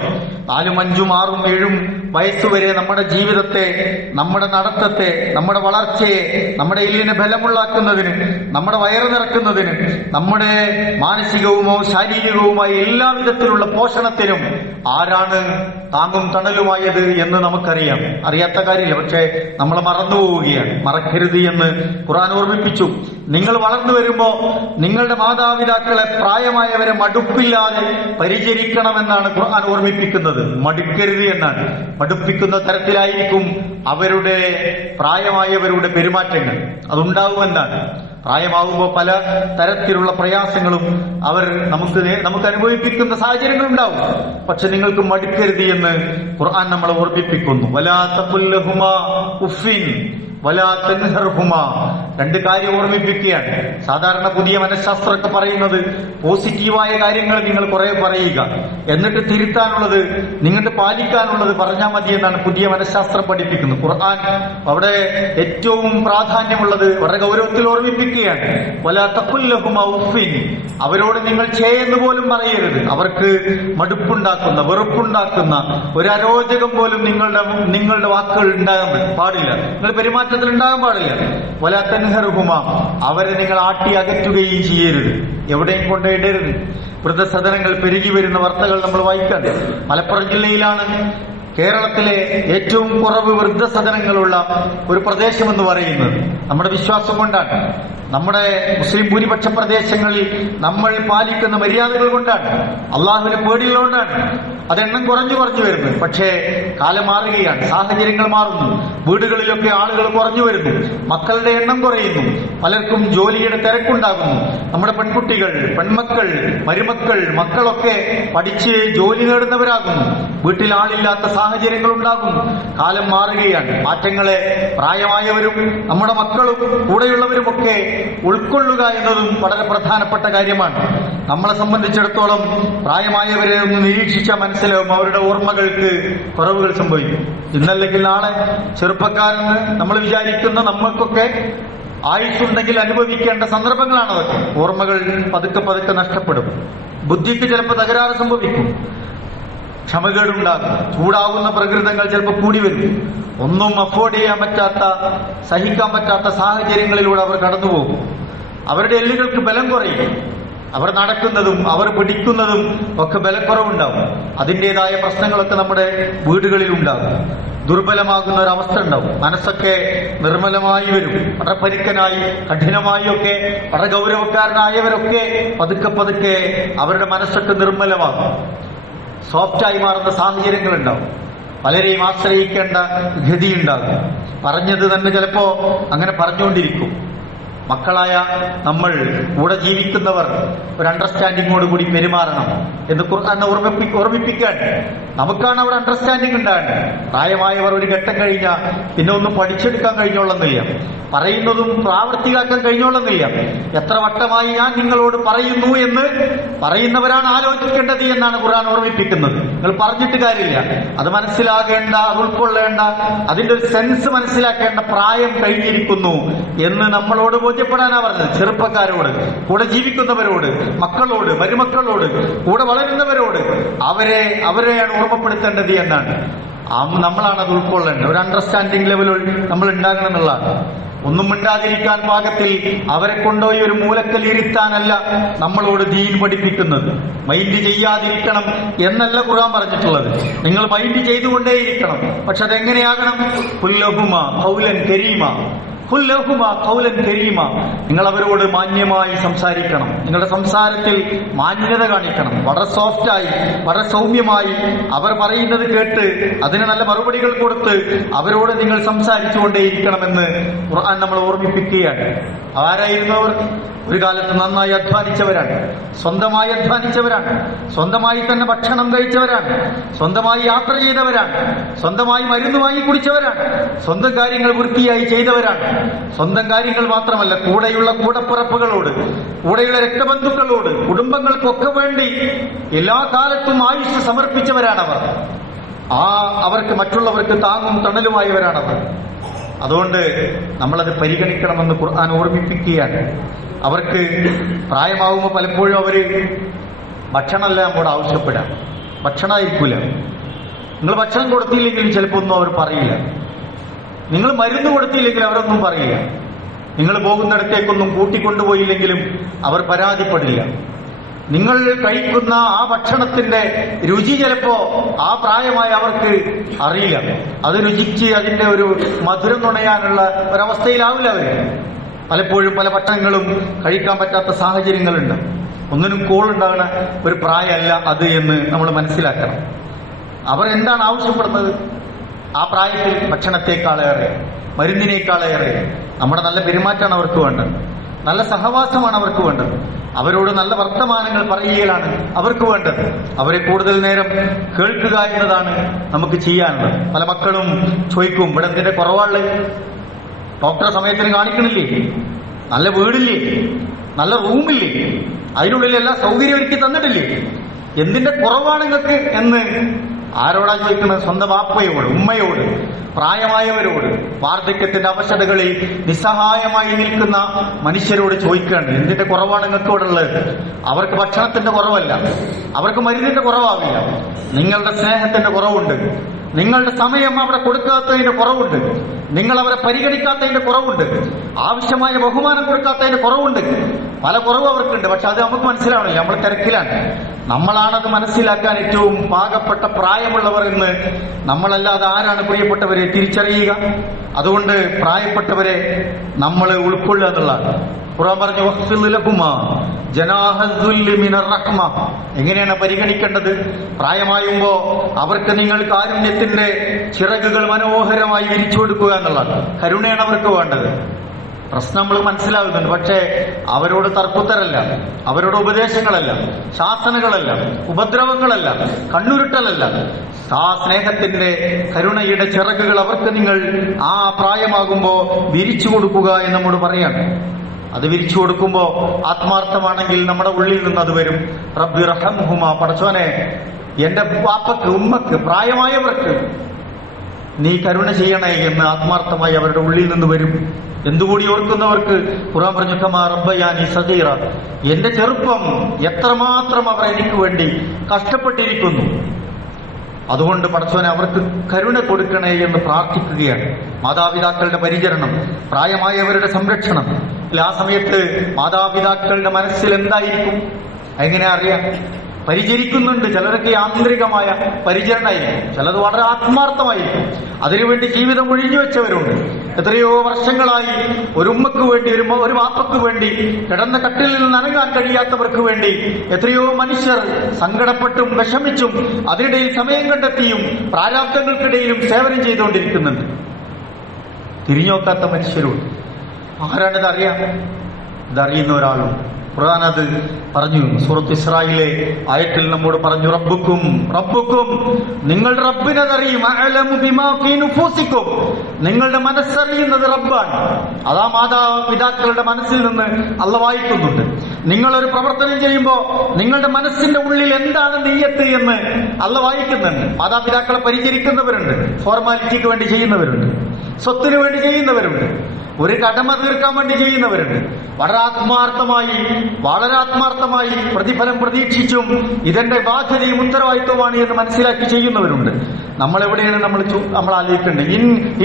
4, 5, 6, 7 വയസ്സുവരെ നമ്മുടെ ജീവിതത്തെ, നമ്മുടെ നടത്തത്തെ, നമ്മുടെ വളർച്ചയെ, നമ്മുടെ എല്ലിനെ ബലമുള്ളാക്കുന്നതിന്, നമ്മുടെ വയറ് നിറക്കുന്നതിന്, നമ്മുടെ മാനസികവുമോ ശാരീരികവുമായ എല്ലാവിധത്തിലുള്ള പോഷണത്തിനും ആരാണ് താങ്ങും തണലുമായത് എന്ന് നമുക്കറിയാം. അറിയാത്ത കാര്യമില്ല, പക്ഷേ നമ്മൾ മറന്നുപോവുകയാണ്. മറക്കരുത് എന്ന് ഖുർആൻ ഓർമ്മിപ്പിച്ചു. നിങ്ങൾ വളർന്നു വരുമ്പോ നിങ്ങളുടെ മാതാപിതാക്കളെ, പ്രായമായവരെ മടുപ്പില്ലാതെ പരിചരിക്കണമെന്നാണ് ഖുർആൻ ഓർമ്മിപ്പിക്കുന്നത്. മടുക്കരുത് എന്നാണ്. മടുപ്പിക്കുന്ന തരത്തിലായിരിക്കും അവരുടെ പ്രായമായവരുടെ പെരുമാറ്റങ്ങൾ. അതുണ്ടാവുമെന്നാണ്. പ്രായമാകുമ്പോൾ പല തരത്തിലുള്ള പ്രയാസങ്ങളും നമുക്ക് അനുഭവിപ്പിക്കുന്ന സാഹചര്യങ്ങൾ ഉണ്ടാവും. പക്ഷെ നിങ്ങൾക്ക് മടുക്കരുത് എന്ന് ഖുർആൻ നമ്മളെ ഓർമ്മിപ്പിക്കുന്നു. വലാ തഖുൽ ലഹുമാ ഉഫ്ഫിൻ വലാ തൻഹർഹുമാ. 2 കാര്യം ഓർമ്മിപ്പിക്കുകയാണ്. സാധാരണ പുതിയ മനഃശാസ്ത്രമൊക്കെ പറയുന്നത് പോസിറ്റീവായ കാര്യങ്ങൾ നിങ്ങൾ കുറെ പറയുക, എന്നിട്ട് തിരുത്താനുള്ളത്, നിങ്ങൾക്ക് പാലിക്കാനുള്ളത് പറഞ്ഞാൽ മതി എന്നാണ് പുതിയ മനഃശാസ്ത്രം പഠിപ്പിക്കുന്നത്. ഖുർആൻ അവിടെ ഏറ്റവും പ്രാധാന്യമുള്ളത് വളരെ ഗൗരവത്തിൽ ഓർമ്മിപ്പിക്കുകയാണ്. വലാ തഖുൽ ലഹുമാ ഉഫ്ഫിൻ. അവരോട് നിങ്ങൾ എന്ന് പോലും പറയരുത്. അവർക്ക് മടുപ്പുണ്ടാക്കുന്ന, വെറുപ്പുണ്ടാക്കുന്ന ഒരു അരോചകം പോലും നിങ്ങളുടെ വാക്കുകൾ ഉണ്ടാകാൻ പാടില്ല. നിങ്ങൾ പെരുമാറ്റത്തിൽ ഉണ്ടാകാൻ പാടില്ല. വലാ തൻഹർഹുമാ. അവരെ നിങ്ങൾ ആട്ടി അകറ്റുകയും ചെയ്യരുത്, എവിടെയും കൊണ്ടിടരുത്. വൃദ്ധസദനങ്ങൾ പെരുകി വരുന്ന വാർത്തകൾ നമ്മൾ വായിക്കാൻ. മലപ്പുറം ജില്ലയിലാണ് കേരളത്തിലെ ഏറ്റവും കുറവ് വൃദ്ധസദനങ്ങളുള്ള ഒരു പ്രദേശമെന്ന് പറയുന്നത്. നമ്മുടെ വിശ്വാസം കൊണ്ടാണ്, നമ്മുടെ മുസ്ലിം ഭൂരിപക്ഷ പ്രദേശങ്ങളിൽ നമ്മൾ പാലിക്കുന്ന മര്യാദകൾ കൊണ്ടാണ്, അള്ളാഹുവിനെ പേടിയുള്ളതുകൊണ്ടാണ് അതെണ്ണം കുറഞ്ഞു വരുന്നത്. പക്ഷേ കാലം മാറുകയാണ്, സാഹചര്യങ്ങൾ മാറുന്നു, വീടുകളിലൊക്കെ ആളുകൾ കുറഞ്ഞു വരുന്നു, മക്കളുടെ എണ്ണം കുറയുന്നു, പലർക്കും ജോലിയുടെ തിരക്കുണ്ടാകുന്നു. നമ്മുടെ പെൺകുട്ടികൾ, പെൺമക്കൾ, മരുമക്കൾ, മക്കളൊക്കെ പഠിച്ച് ജോലി നേടുന്നവരാകുന്നു. വീട്ടിൽ ആളില്ലാത്ത സാഹചര്യങ്ങൾ ഉണ്ടാകുന്നു. കാലം മാറുകയാണ്. മാറ്റങ്ങളെ പ്രായമായവരും നമ്മുടെ മക്കളും കൂടെയുള്ളവരുമൊക്കെ ഉൾക്കൊള്ളുക എന്നതും വളരെ പ്രധാനപ്പെട്ട കാര്യമാണ്. നമ്മളെ സംബന്ധിച്ചിടത്തോളം പ്രായമായവരെ ഒന്ന് നിരീക്ഷിച്ചാൽ മനസ്സിലാവും അവരുടെ ഓർമ്മകൾക്ക് കുറവുകൾ സംഭവിക്കും. ഇന്നല്ലെങ്കിൽ നാളെ ചെറുപ്പക്കാരെന്ന് നമ്മൾ വിചാരിക്കുന്ന നമ്മൾക്കൊക്കെ ആയുസ്സുണ്ടെങ്കിൽ അനുഭവിക്കേണ്ട സന്ദർഭങ്ങളാണ് അതൊക്കെ. ഓർമ്മകൾ പതുക്കെ നഷ്ടപ്പെടും. ബുദ്ധിക്ക് ചിലപ്പോൾ തകരാറ് സംഭവിക്കും, ക്ഷമകേടുണ്ടാകും, ചൂടാവുന്ന പ്രകൃതങ്ങൾ ചിലപ്പോൾ കൂടി വരും. ഒന്നും അഫോർഡ് ചെയ്യാൻ പറ്റാത്ത, സഹിക്കാൻ പറ്റാത്ത സാഹചര്യങ്ങളിലൂടെ അവർ കടന്നുപോകും. അവരുടെ എല്ലുകൾക്ക് ബലം കുറയും. അവർ നടക്കുന്നതും അവർ പിടിക്കുന്നതും ഒക്കെ ബലക്കുറവുണ്ടാവും. അതിൻ്റെതായ പ്രശ്നങ്ങളൊക്കെ നമ്മുടെ വീടുകളിൽ ഉണ്ടാകും. ദുർബലമാകുന്ന ഒരവസ്ഥ ഉണ്ടാവും. മനസ്സൊക്കെ നിർമ്മലമായി വരും. വളരെ പരുക്കനായി, കഠിനമായി ഒക്കെ വളരെ ഗൗരവക്കാരനായവരൊക്കെ പതുക്കെ അവരുടെ മനസ്സൊക്കെ നിർമ്മലമാകും. സോഫ്റ്റായി മാറുന്ന സാഹചര്യങ്ങളുണ്ടാവും. പലരെയും ആശ്രയിക്കേണ്ട ഗതിയുണ്ടാകും. പറഞ്ഞത് തന്നെ ചിലപ്പോ അങ്ങനെ പറഞ്ഞുകൊണ്ടിരിക്കും. മക്കളായ നമ്മൾ, കൂടെ ജീവിക്കുന്നവർ ഒരു അണ്ടർസ്റ്റാൻഡിങ്ങോട് കൂടി പെരുമാറണം എന്ന് ഖുർആൻ ഓർമ്മിപ്പിക്കാൻ. നമുക്കാണ് അവിടെ അണ്ടർസ്റ്റാൻഡിങ് ഉണ്ടാകേണ്ടത്. പ്രായമായവർ ഒരു ഘട്ടം കഴിഞ്ഞാൽ പിന്നെ ഒന്നും പഠിച്ചെടുക്കാൻ കഴിഞ്ഞോളുന്നില്ല, പറയുന്നതും പ്രാവർത്തികമാക്കാൻ കഴിഞ്ഞോളുന്നില്ല. എത്ര വട്ടമായി ഞാൻ നിങ്ങളോട് പറയുന്നു എന്ന് പറയുന്നവരാണ് ആലോചിക്കേണ്ടത് എന്നാണ് ഖുർആൻ ഓർമ്മിപ്പിക്കുന്നത്. നിങ്ങൾ പറഞ്ഞിട്ട് കാര്യമില്ല, അത് മനസ്സിലാകേണ്ട, അത് ഉൾക്കൊള്ളേണ്ട, അതിന്റെ ഒരു സെൻസ് മനസ്സിലാക്കേണ്ട പ്രായം കഴിഞ്ഞിരിക്കുന്നു എന്ന് നമ്മളോട് ബോധ്യപ്പെടാനാ പറഞ്ഞത്. ചെറുപ്പക്കാരോട്, കൂടെ ജീവിക്കുന്നവരോട്, മക്കളോട്, മരുമക്കളോട്, കൂടെ വളരുന്നവരോട് അവരെയാണ് ഓർമ്മപ്പെടുത്തേണ്ടത് എന്നാണ്. നമ്മളാണ് അത് ഉൾക്കൊള്ളേണ്ടത്. ഒരു അണ്ടർസ്റ്റാൻഡിംഗ് ലെവലിൽ നമ്മൾ ഉണ്ടാകണം എന്നുള്ളതാണ്. ഒന്നും മിണ്ടാതിരിക്കാൻ പാകത്തിൽ അവരെ കൊണ്ടുപോയി ഒരു മൂലക്കൽ ഇരുത്താനല്ല നമ്മളോട് ദീൻ പഠിപ്പിക്കുന്നത്. മൈൻഡ് ചെയ്യാതിരിക്കണം എന്നല്ല ഖുർആൻ പറഞ്ഞിട്ടുള്ളത്. നിങ്ങൾ മൈൻഡ് ചെയ്തുകൊണ്ടേയിരിക്കണം. പക്ഷെ അതെങ്ങനെയാകണം? കുല്ലഹുമ ഖൗലൻ കരീമ, ഖൗലൻ കരീമ. നിങ്ങൾ അവരോട് മാന്യമായി സംസാരിക്കണം. നിങ്ങളുടെ സംസാരത്തിൽ മാന്യത കാണിക്കണം. വളരെ സോഫ്റ്റായി, വളരെ സൗമ്യമായി അവർ പറയുന്നത് കേട്ട് അതിന് നല്ല മറുപടികൾ കൊടുത്ത് അവരോട് നിങ്ങൾ സംസാരിച്ചുകൊണ്ടേയിരിക്കണമെന്ന് ഖുർആൻ നമ്മൾ ഓർമ്മിപ്പിക്കുകയാണ്. ആരായിരുന്നു അവർ? ഒരു കാലത്ത് നന്നായി അധ്വാനിച്ചവരാണ്, സ്വന്തമായി അധ്വാനിച്ചവരാണ്, സ്വന്തമായി തന്നെ ഭക്ഷണം കഴിച്ചവരാണ്, സ്വന്തമായി യാത്ര ചെയ്തവരാണ്, സ്വന്തമായി മരുന്ന് വാങ്ങി കുടിച്ചവരാണ്, സ്വന്തം കാര്യങ്ങൾ വൃത്തിയായി ചെയ്തവരാണ്. സ്വന്തം കാര്യങ്ങൾ മാത്രമല്ല, കൂടെയുള്ള കൂടപ്പിറപ്പുകളോട്, കൂടെയുള്ള രക്തബന്ധുക്കളോട്, കുടുംബങ്ങൾക്കൊക്കെ വേണ്ടി എല്ലാ കാലത്തും ആയുസ് സമർപ്പിച്ചവരാണവർ. അവർക്ക് മറ്റുള്ളവർക്ക് താങ്ങും തണലുമായവരാണവർ. അതുകൊണ്ട് നമ്മളത് പരിഗണിക്കണമെന്ന് ഖുർആൻ ഓർമ്മിപ്പിക്കുകയാണ്. അവർക്ക് പ്രായമാകുമ്പോൾ പലപ്പോഴും അവര് ഭക്ഷണമല്ല നമ്മോട് ആവശ്യപ്പെടാം. ഭക്ഷണമായിരിക്കൂല. നിങ്ങൾ ഭക്ഷണം കൊടുത്തില്ലെങ്കിലും ചിലപ്പോൾ ഒന്നും അവർ പറയില്ല. നിങ്ങൾ മരുന്ന് കൊടുത്തില്ലെങ്കിൽ അവരൊന്നും പറയില്ല. നിങ്ങൾ പോകുന്നിടത്തേക്കൊന്നും കൂട്ടിക്കൊണ്ടുപോയില്ലെങ്കിലും അവർ പരാതിപ്പെടില്ല. നിങ്ങൾ കഴിക്കുന്ന ആ ഭക്ഷണത്തിന്റെ രുചി ചിലപ്പോ ആ പ്രായമായ അവർക്ക് അറിയില്ല. അത് രുചിച്ച് അതിന്റെ ഒരു മധുരം നുണയാനുള്ള ഒരവസ്ഥയിലാവില്ല അവര്. പലപ്പോഴും പല ഭക്ഷണങ്ങളും കഴിക്കാൻ പറ്റാത്ത സാഹചര്യങ്ങളുണ്ട്. ഒന്നിനും കോളുണ്ടാകുന്ന ഒരു പ്രായമല്ല അത് എന്ന് നമ്മൾ മനസ്സിലാക്കണം. അവർ എന്താണ് ആവശ്യപ്പെടുന്നത്? ആ പ്രായത്തിൽ ഭക്ഷണത്തെക്കാളേറെ, മരുന്നിനേക്കാളേറെ നമ്മുടെ നല്ല പെരുമാറ്റമാണ് അവർക്ക് വേണ്ടത്. നല്ല സഹവാസമാണ് അവർക്ക് വേണ്ടത്. അവരോട് നല്ല വർത്തമാനങ്ങൾ പറയുകയാണ് അവർക്ക് വേണ്ടത്. അവരെ കൂടുതൽ നേരം കേൾക്കുക എന്നതാണ് നമുക്ക് ചെയ്യാനുള്ളത്. പല മക്കളും ചോദിക്കും, ഇവിടെ എന്തിന്റെ കുറവാള്? ഡോക്ടറെ സമയത്തിന് കാണിക്കണില്ലേ? നല്ല വീടില്ലേ? നല്ല റൂമില്ലേ? അതിനുള്ളിൽ എല്ലാ സൗകര്യം ഒരുക്കി തന്നിട്ടില്ലേ? എന്തിന്റെ കുറവാണ് നിങ്ങൾക്ക് എന്ന് ആരോടാ ചോദിക്കുന്നത്? സ്വന്തം ബാപ്പയോട്, ഉമ്മയോട്, പ്രായമായവരോട്, വാർദ്ധക്യത്തിന്റെ അവശതകളിൽ നിസ്സഹായമായി നിൽക്കുന്ന മനുഷ്യരോട് ചോദിക്കുകയാണ്, എന്തിന്റെ കുറവാണ് നിങ്ങൾക്ക് ഇവിടെ ഉള്ളത്? അവർക്ക് ഭക്ഷണത്തിന്റെ കുറവല്ല, അവർക്ക് മരുന്നിന്റെ കുറവാവില്ല. നിങ്ങളുടെ സ്നേഹത്തിന്റെ കുറവുണ്ട്, നിങ്ങളുടെ സമയം അവിടെ കൊടുക്കാത്തതിന്റെ കുറവുണ്ട്, നിങ്ങൾ അവരെ പരിഗണിക്കാത്തതിന്റെ കുറവുണ്ട്, ആവശ്യമായ ബഹുമാനം കൊടുക്കാത്തതിന്റെ കുറവുണ്ട്. പല കുറവ് അവർക്കുണ്ട്. പക്ഷെ അത് നമുക്ക് മനസ്സിലാവണില്ല, നമ്മൾ തിരക്കിലാണ്. നമ്മളാണത് മനസ്സിലാക്കാൻ ഏറ്റവും പാകപ്പെട്ട പ്രായമുള്ളവർ എന്ന് നമ്മളല്ലാതെ ആരാണ് പ്രിയപ്പെട്ടവരെ തിരിച്ചറിയുക? അതുകൊണ്ട് പ്രായപ്പെട്ടവരെ നമ്മൾ ഉൾക്കൊള്ളുക എന്നുള്ളതാണ്. ഖുർആൻ പറഞ്ഞു, വഖ്ഫിദ് ലഹുമാ ജനാഹദ്ദുല്ലി മിനർ റഹ്മ. എങ്ങനെയാണ് പരിഗണിക്കേണ്ടത്? പ്രായമായുമ്പോ അവർക്ക് നിങ്ങൾ കാരുണ്യത്തിന്റെ ചിറകുകൾ മനോഹരമായി വിരിച്ചു കൊടുക്കുക എന്നുള്ളതാണ്. കരുണയാണ് അവർക്ക് വേണ്ടത്. പ്രശ്നം നമ്മൾ മനസ്സിലാകുന്നുണ്ട്. പക്ഷേ അവരോട് തർക്കുത്തരല്ല, അവരോട് ഉപദേശങ്ങളല്ല, ശാസനകളല്ല, ഉപദ്രവങ്ങളല്ല, കണ്ണുരുട്ടലല്ല. ആ സ്നേഹത്തിന്റെ കരുണയുടെ ചിറകുകൾ അവർക്ക് നിങ്ങൾ ആ പ്രായമാകുമ്പോ വിരിച്ചു കൊടുക്കുക എന്ന് നമ്മോട് പറയാണ്. അത് വിരിച്ചു കൊടുക്കുമ്പോ ആത്മാർത്ഥമാണെങ്കിൽ നമ്മുടെ ഉള്ളിൽ നിന്ന് അത് വരും. റബ്ബി റഹംഹുമാ, പടച്ചോനെ എന്റെ വാപ്പക്ക്, ഉമ്മക്ക്, പ്രായമായവർക്ക് നീ കരുണ ചെയ്യണേ എന്ന് ആത്മാർത്ഥമായി അവരുടെ ഉള്ളിൽ നിന്ന് വരും. എന്തുകൂടി ഓർക്കുന്നവർക്ക് ഖുർആൻ പറഞ്ഞു, കമാ റബ്ബയാനി സഗീറ, എന്റെ ചെറുപ്പം എത്രമാത്രം അവർ എനിക്ക് വേണ്ടി കഷ്ടപ്പെട്ടിരിക്കുന്നു. അതുകൊണ്ട് പടച്ചോനെ അവർക്ക് കരുണ കൊടുക്കണേ എന്ന് പ്രാർത്ഥിക്കുകയാണ്. മാതാപിതാക്കളുടെ പരിചരണം, പ്രായമായവരുടെ സംരക്ഷണം. ആ സമയത്ത് മാതാപിതാക്കളുടെ മനസ്സിൽ എന്തായിരിക്കും? എങ്ങനെ അറിയാം? പരിചരിക്കുന്നുണ്ട്. ചിലരൊക്കെ യാന്ത്രികമായ പരിചരണമായിരിക്കും, ചിലത് വളരെ ആത്മാർത്ഥമായിരിക്കും. അതിനുവേണ്ടി ജീവിതം ഒഴിഞ്ഞു വെച്ചവരുണ്ട്. എത്രയോ വർഷങ്ങളായി ഒരു ഉമ്മക്ക് വേണ്ടി, ഒരു വാപ്പക്ക് വേണ്ടി, കിടന്ന കട്ടിലിൽ നിന്ന് അനങ്ങാൻ കഴിയാത്തവർക്ക് വേണ്ടി എത്രയോ മനുഷ്യർ സങ്കടപ്പെട്ടും വിഷമിച്ചും അതിനിടയിൽ സമയം കണ്ടെത്തിയും പ്രാരാബ്ദങ്ങൾക്കിടയിലും സേവനം ചെയ്തുകൊണ്ടിരിക്കുന്നുണ്ട്. തിരിഞ്ഞോക്കാത്ത മനുഷ്യരോട് ആരാണിത് അറിയാം? ഇതറിയുന്ന ഒരാളും ഖുർആൻ അത് പറഞ്ഞു. സൂറത്ത് ഇസ്രായിലെ ആയത്തിൽ നമ്മോട് പറഞ്ഞു, റബ്ബുക്കും റബ്ബുക്കും, നിങ്ങളുടെ റബ്ബിനതറിയും. അഅലമു ബിമാ ഫീ നുഫൂസിക്കും, നിങ്ങളുടെ മനസ്സറിയുന്നത് റബ്ബാണ്. അതാ മാതാപിതാക്കളുടെ മനസ്സിൽ നിന്ന് അള്ള വായിക്കുന്നുണ്ട്. നിങ്ങളൊരു പ്രവർത്തനം ചെയ്യുമ്പോൾ നിങ്ങളുടെ മനസ്സിന്റെ ഉള്ളിൽ എന്താണ് നിയ്യത്ത് എന്ന് അള്ള വായിക്കുന്നുണ്ട്. മാതാപിതാക്കളെ പരിചരിക്കുന്നവരുണ്ട്, ഫോർമാലിറ്റിക്ക് വേണ്ടി ചെയ്യുന്നവരുണ്ട്, സ്വത്തിന് വേണ്ടി ചെയ്യുന്നവരുണ്ട്, ഒരു കടമ തീർക്കാൻ വേണ്ടി ചെയ്യുന്നവരുണ്ട്. വളരെ ആത്മാർത്ഥമായി പ്രതിഫലം പ്രതീക്ഷിച്ചും ഇതെന്റെ ബാധ്യതയും ഉത്തരവാദിത്വമാണ് എന്ന് മനസ്സിലാക്കി ചെയ്യുന്നവരുണ്ട്. നമ്മൾ എവിടെയാണ് നമ്മൾ ആലോചിക്കേണ്ടത്?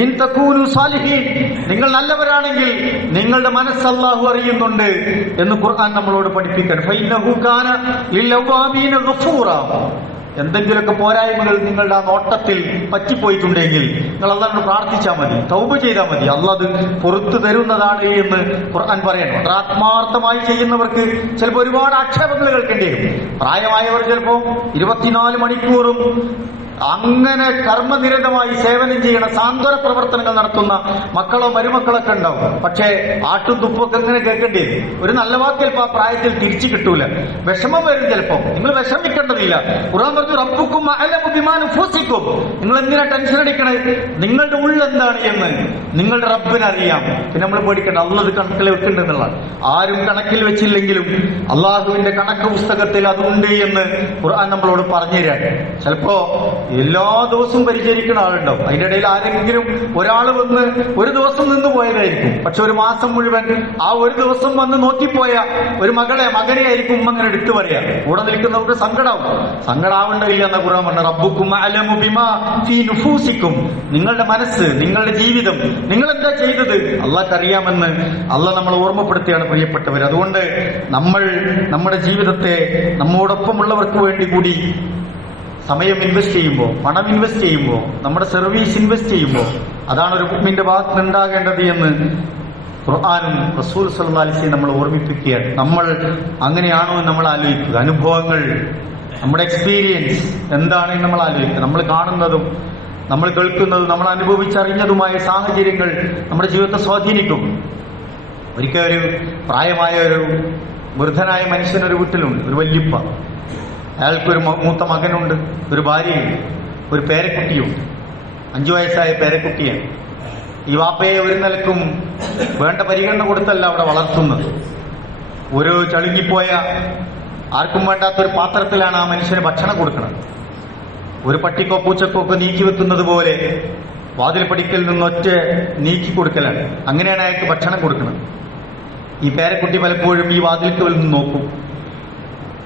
ഇൻ തകൂനു സാലിഹീൻ, നിങ്ങൾ നല്ലവരാണെങ്കിൽ നിങ്ങളുടെ മനസ്സ് അല്ലാഹു അറിയുന്നുണ്ട് എന്ന് ഖുർആൻ നമ്മളോട് പഠിപ്പിക്കാൻ. ഫഇന്നഹു കാന ലിൽഅവാമീന ഗഫൂറ. എന്തെങ്കിലുമൊക്കെ പോരായ്മകൾ നിങ്ങളുടെ ആ നോട്ടത്തിൽ പറ്റിപ്പോയിട്ടുണ്ടെങ്കിൽ നിങ്ങൾ അള്ളാഹുവിനോട് പ്രാർത്ഥിച്ചാൽ മതി, തൗബ ചെയ്താൽ മതി, അള്ളാഹ് അത് പുറത്തു തരുന്നതാണ് എന്ന് ഖുർആൻ പറയണം. ആത്മാർത്ഥമായി ചെയ്യുന്നവർക്ക് ചിലപ്പോൾ ഒരുപാട് ആക്ഷേപങ്ങൾ കേൾക്കേണ്ടി വരും. പ്രായമായവർ ചിലപ്പോൾ 24 മണിക്കൂറും അങ്ങനെ കർമ്മനിരതമായി സേവനം ചെയ്യണ സാന്ത്വന പ്രവർത്തനങ്ങൾ നടത്തുന്ന മക്കളോ മരുമക്കളൊക്കെ ഉണ്ടാവും. പക്ഷേ ആട്ടും തുപ്പൊക്കെ ഇങ്ങനെ കേൾക്കേണ്ടി വരും. ഒരു നല്ല വാക്ക് ചിലപ്പോൾ ആ പ്രായത്തിൽ തിരിച്ചു കിട്ടൂല, വിഷമം വരും. ചിലപ്പോൾ നിങ്ങൾ വിഷമിക്കേണ്ടതില്ല. ഖുർആൻ പറഞ്ഞു, റബ്ബുക്കും അഅലമു ബിമാ നുഫൂസിക്കും, നിങ്ങൾ എന്തിനാ ടെൻഷൻ അടിക്കണത്? നിങ്ങളുടെ ഉള്ളെന്താണ് എന്ന് നിങ്ങളുടെ റബ്ബിനറിയാം. പിന്നെ നമ്മൾ പേടിക്കേണ്ട, അള്ളാഹ് കണക്കിൽ വെക്കുന്നുണ്ടെന്നുള്ളതാണ്. ആരും കണക്കിൽ വെച്ചില്ലെങ്കിലും അള്ളാഹുവിന്റെ കണക്ക് പുസ്തകത്തിൽ അതുണ്ട് എന്ന് ഖുർആൻ നമ്മളോട് പറഞ്ഞു തരാൻ. ചിലപ്പോ എല്ലാ ദിവസവും പരിചരിക്കുന്ന ആളുണ്ടാവും. അതിന്റെ ഇടയിൽ ആരെങ്കിലും ഒരാൾ വന്ന് ഒരു ദിവസം നിന്ന് പോയതായിരിക്കും. പക്ഷെ ഒരു മാസം മുഴുവൻ ആ ഒരു ദിവസം വന്ന് നോക്കിപ്പോയ ഒരു മകനെ ആയിരിക്കും ഉമ്മ അങ്ങനെ എടുത്തു പറയാ. കൂടെ നിൽക്കുന്നവർക്ക് സങ്കടാവണ്ടില്ല എന്ന ഖുർആൻ പറഞ്ഞു. റബ്ബുക്കും അഅലമു ബിമാ ഫീ നുഫൂസിക്കും, നിങ്ങളുടെ മനസ്സ്, നിങ്ങളുടെ ജീവിതം, നിങ്ങൾ എന്താ ചെയ്തത് അള്ളാഹ്ക്ക് അറിയാമെന്ന് അള്ളാഹ് നമ്മളെ ഓർമ്മപ്പെടുത്തുകയാണ് പ്രിയപ്പെട്ടവർ. അതുകൊണ്ട് നമ്മൾ നമ്മുടെ ജീവിതത്തെ നമ്മോടൊപ്പമുള്ളവർക്ക് വേണ്ടി കൂടി സമയം ഇൻവെസ്റ്റ് ചെയ്യുമ്പോൾ, പണം ഇൻവെസ്റ്റ് ചെയ്യുമ്പോൾ, നമ്മുടെ സർവീസ് ഇൻവെസ്റ്റ് ചെയ്യുമ്പോൾ, അതാണ് ഒരു മുഅ്മിന്റെ ഭാഗത്ത് ഉണ്ടാകേണ്ടത് എന്ന് ഖുർആനും റസൂൽ സല്ലല്ലാഹു അലൈഹി വസല്ലം നമ്മൾ ഓർമ്മിപ്പിക്കുകയാണ്. നമ്മൾ അങ്ങനെയാണോ എന്ന് നമ്മൾ ആലോചിക്കുക. അനുഭവങ്ങൾ, നമ്മുടെ എക്സ്പീരിയൻസ് എന്താണെന്ന് നമ്മൾ ആലോചിക്കുക. നമ്മൾ കാണുന്നതും നമ്മൾ കേൾക്കുന്നതും നമ്മൾ അനുഭവിച്ചറിഞ്ഞതുമായ സാഹചര്യങ്ങൾ നമ്മുടെ ജീവിതത്തെ സ്വാധീനിക്കും. ഒരിക്കൽ ഒരു പ്രായമായ ഒരു വൃദ്ധനായ മനുഷ്യനൊരു വീട്ടിലുണ്ട്, ഒരു വല്യപ്പ. അയാൾക്കൊരു മൂത്ത മകനുണ്ട്, ഒരു ഭാര്യയുണ്ട്, ഒരു പേരക്കുട്ടിയുണ്ട്. 5 വയസ്സായ പേരക്കുട്ടിയാണ്. ഈ വാപ്പയെ ഒരു നിലക്കും വേണ്ട പരിഗണന കൊടുത്തല്ല അവിടെ വളർത്തുന്നത്. ഒരു ചളുങ്ങിപ്പോയ ആർക്കും വേണ്ടാത്തൊരു പാത്രത്തിലാണ് ആ മനുഷ്യന് ഭക്ഷണം കൊടുക്കുന്നത്. ഒരു പട്ടിക്കോ പൂച്ചക്കോ ഒക്കെ നീക്കി വെക്കുന്നത് പോലെ വാതിൽ പടിക്കൽ നിന്നൊറ്റ നീക്കി കൊടുക്കലാണ്. അങ്ങനെയാണ് അയാൾക്ക് ഭക്ഷണം കൊടുക്കുന്നത്. ഈ പേരക്കുട്ടി പലപ്പോഴും ഈ വാതിൽക്ക് നിന്ന് നോക്കും.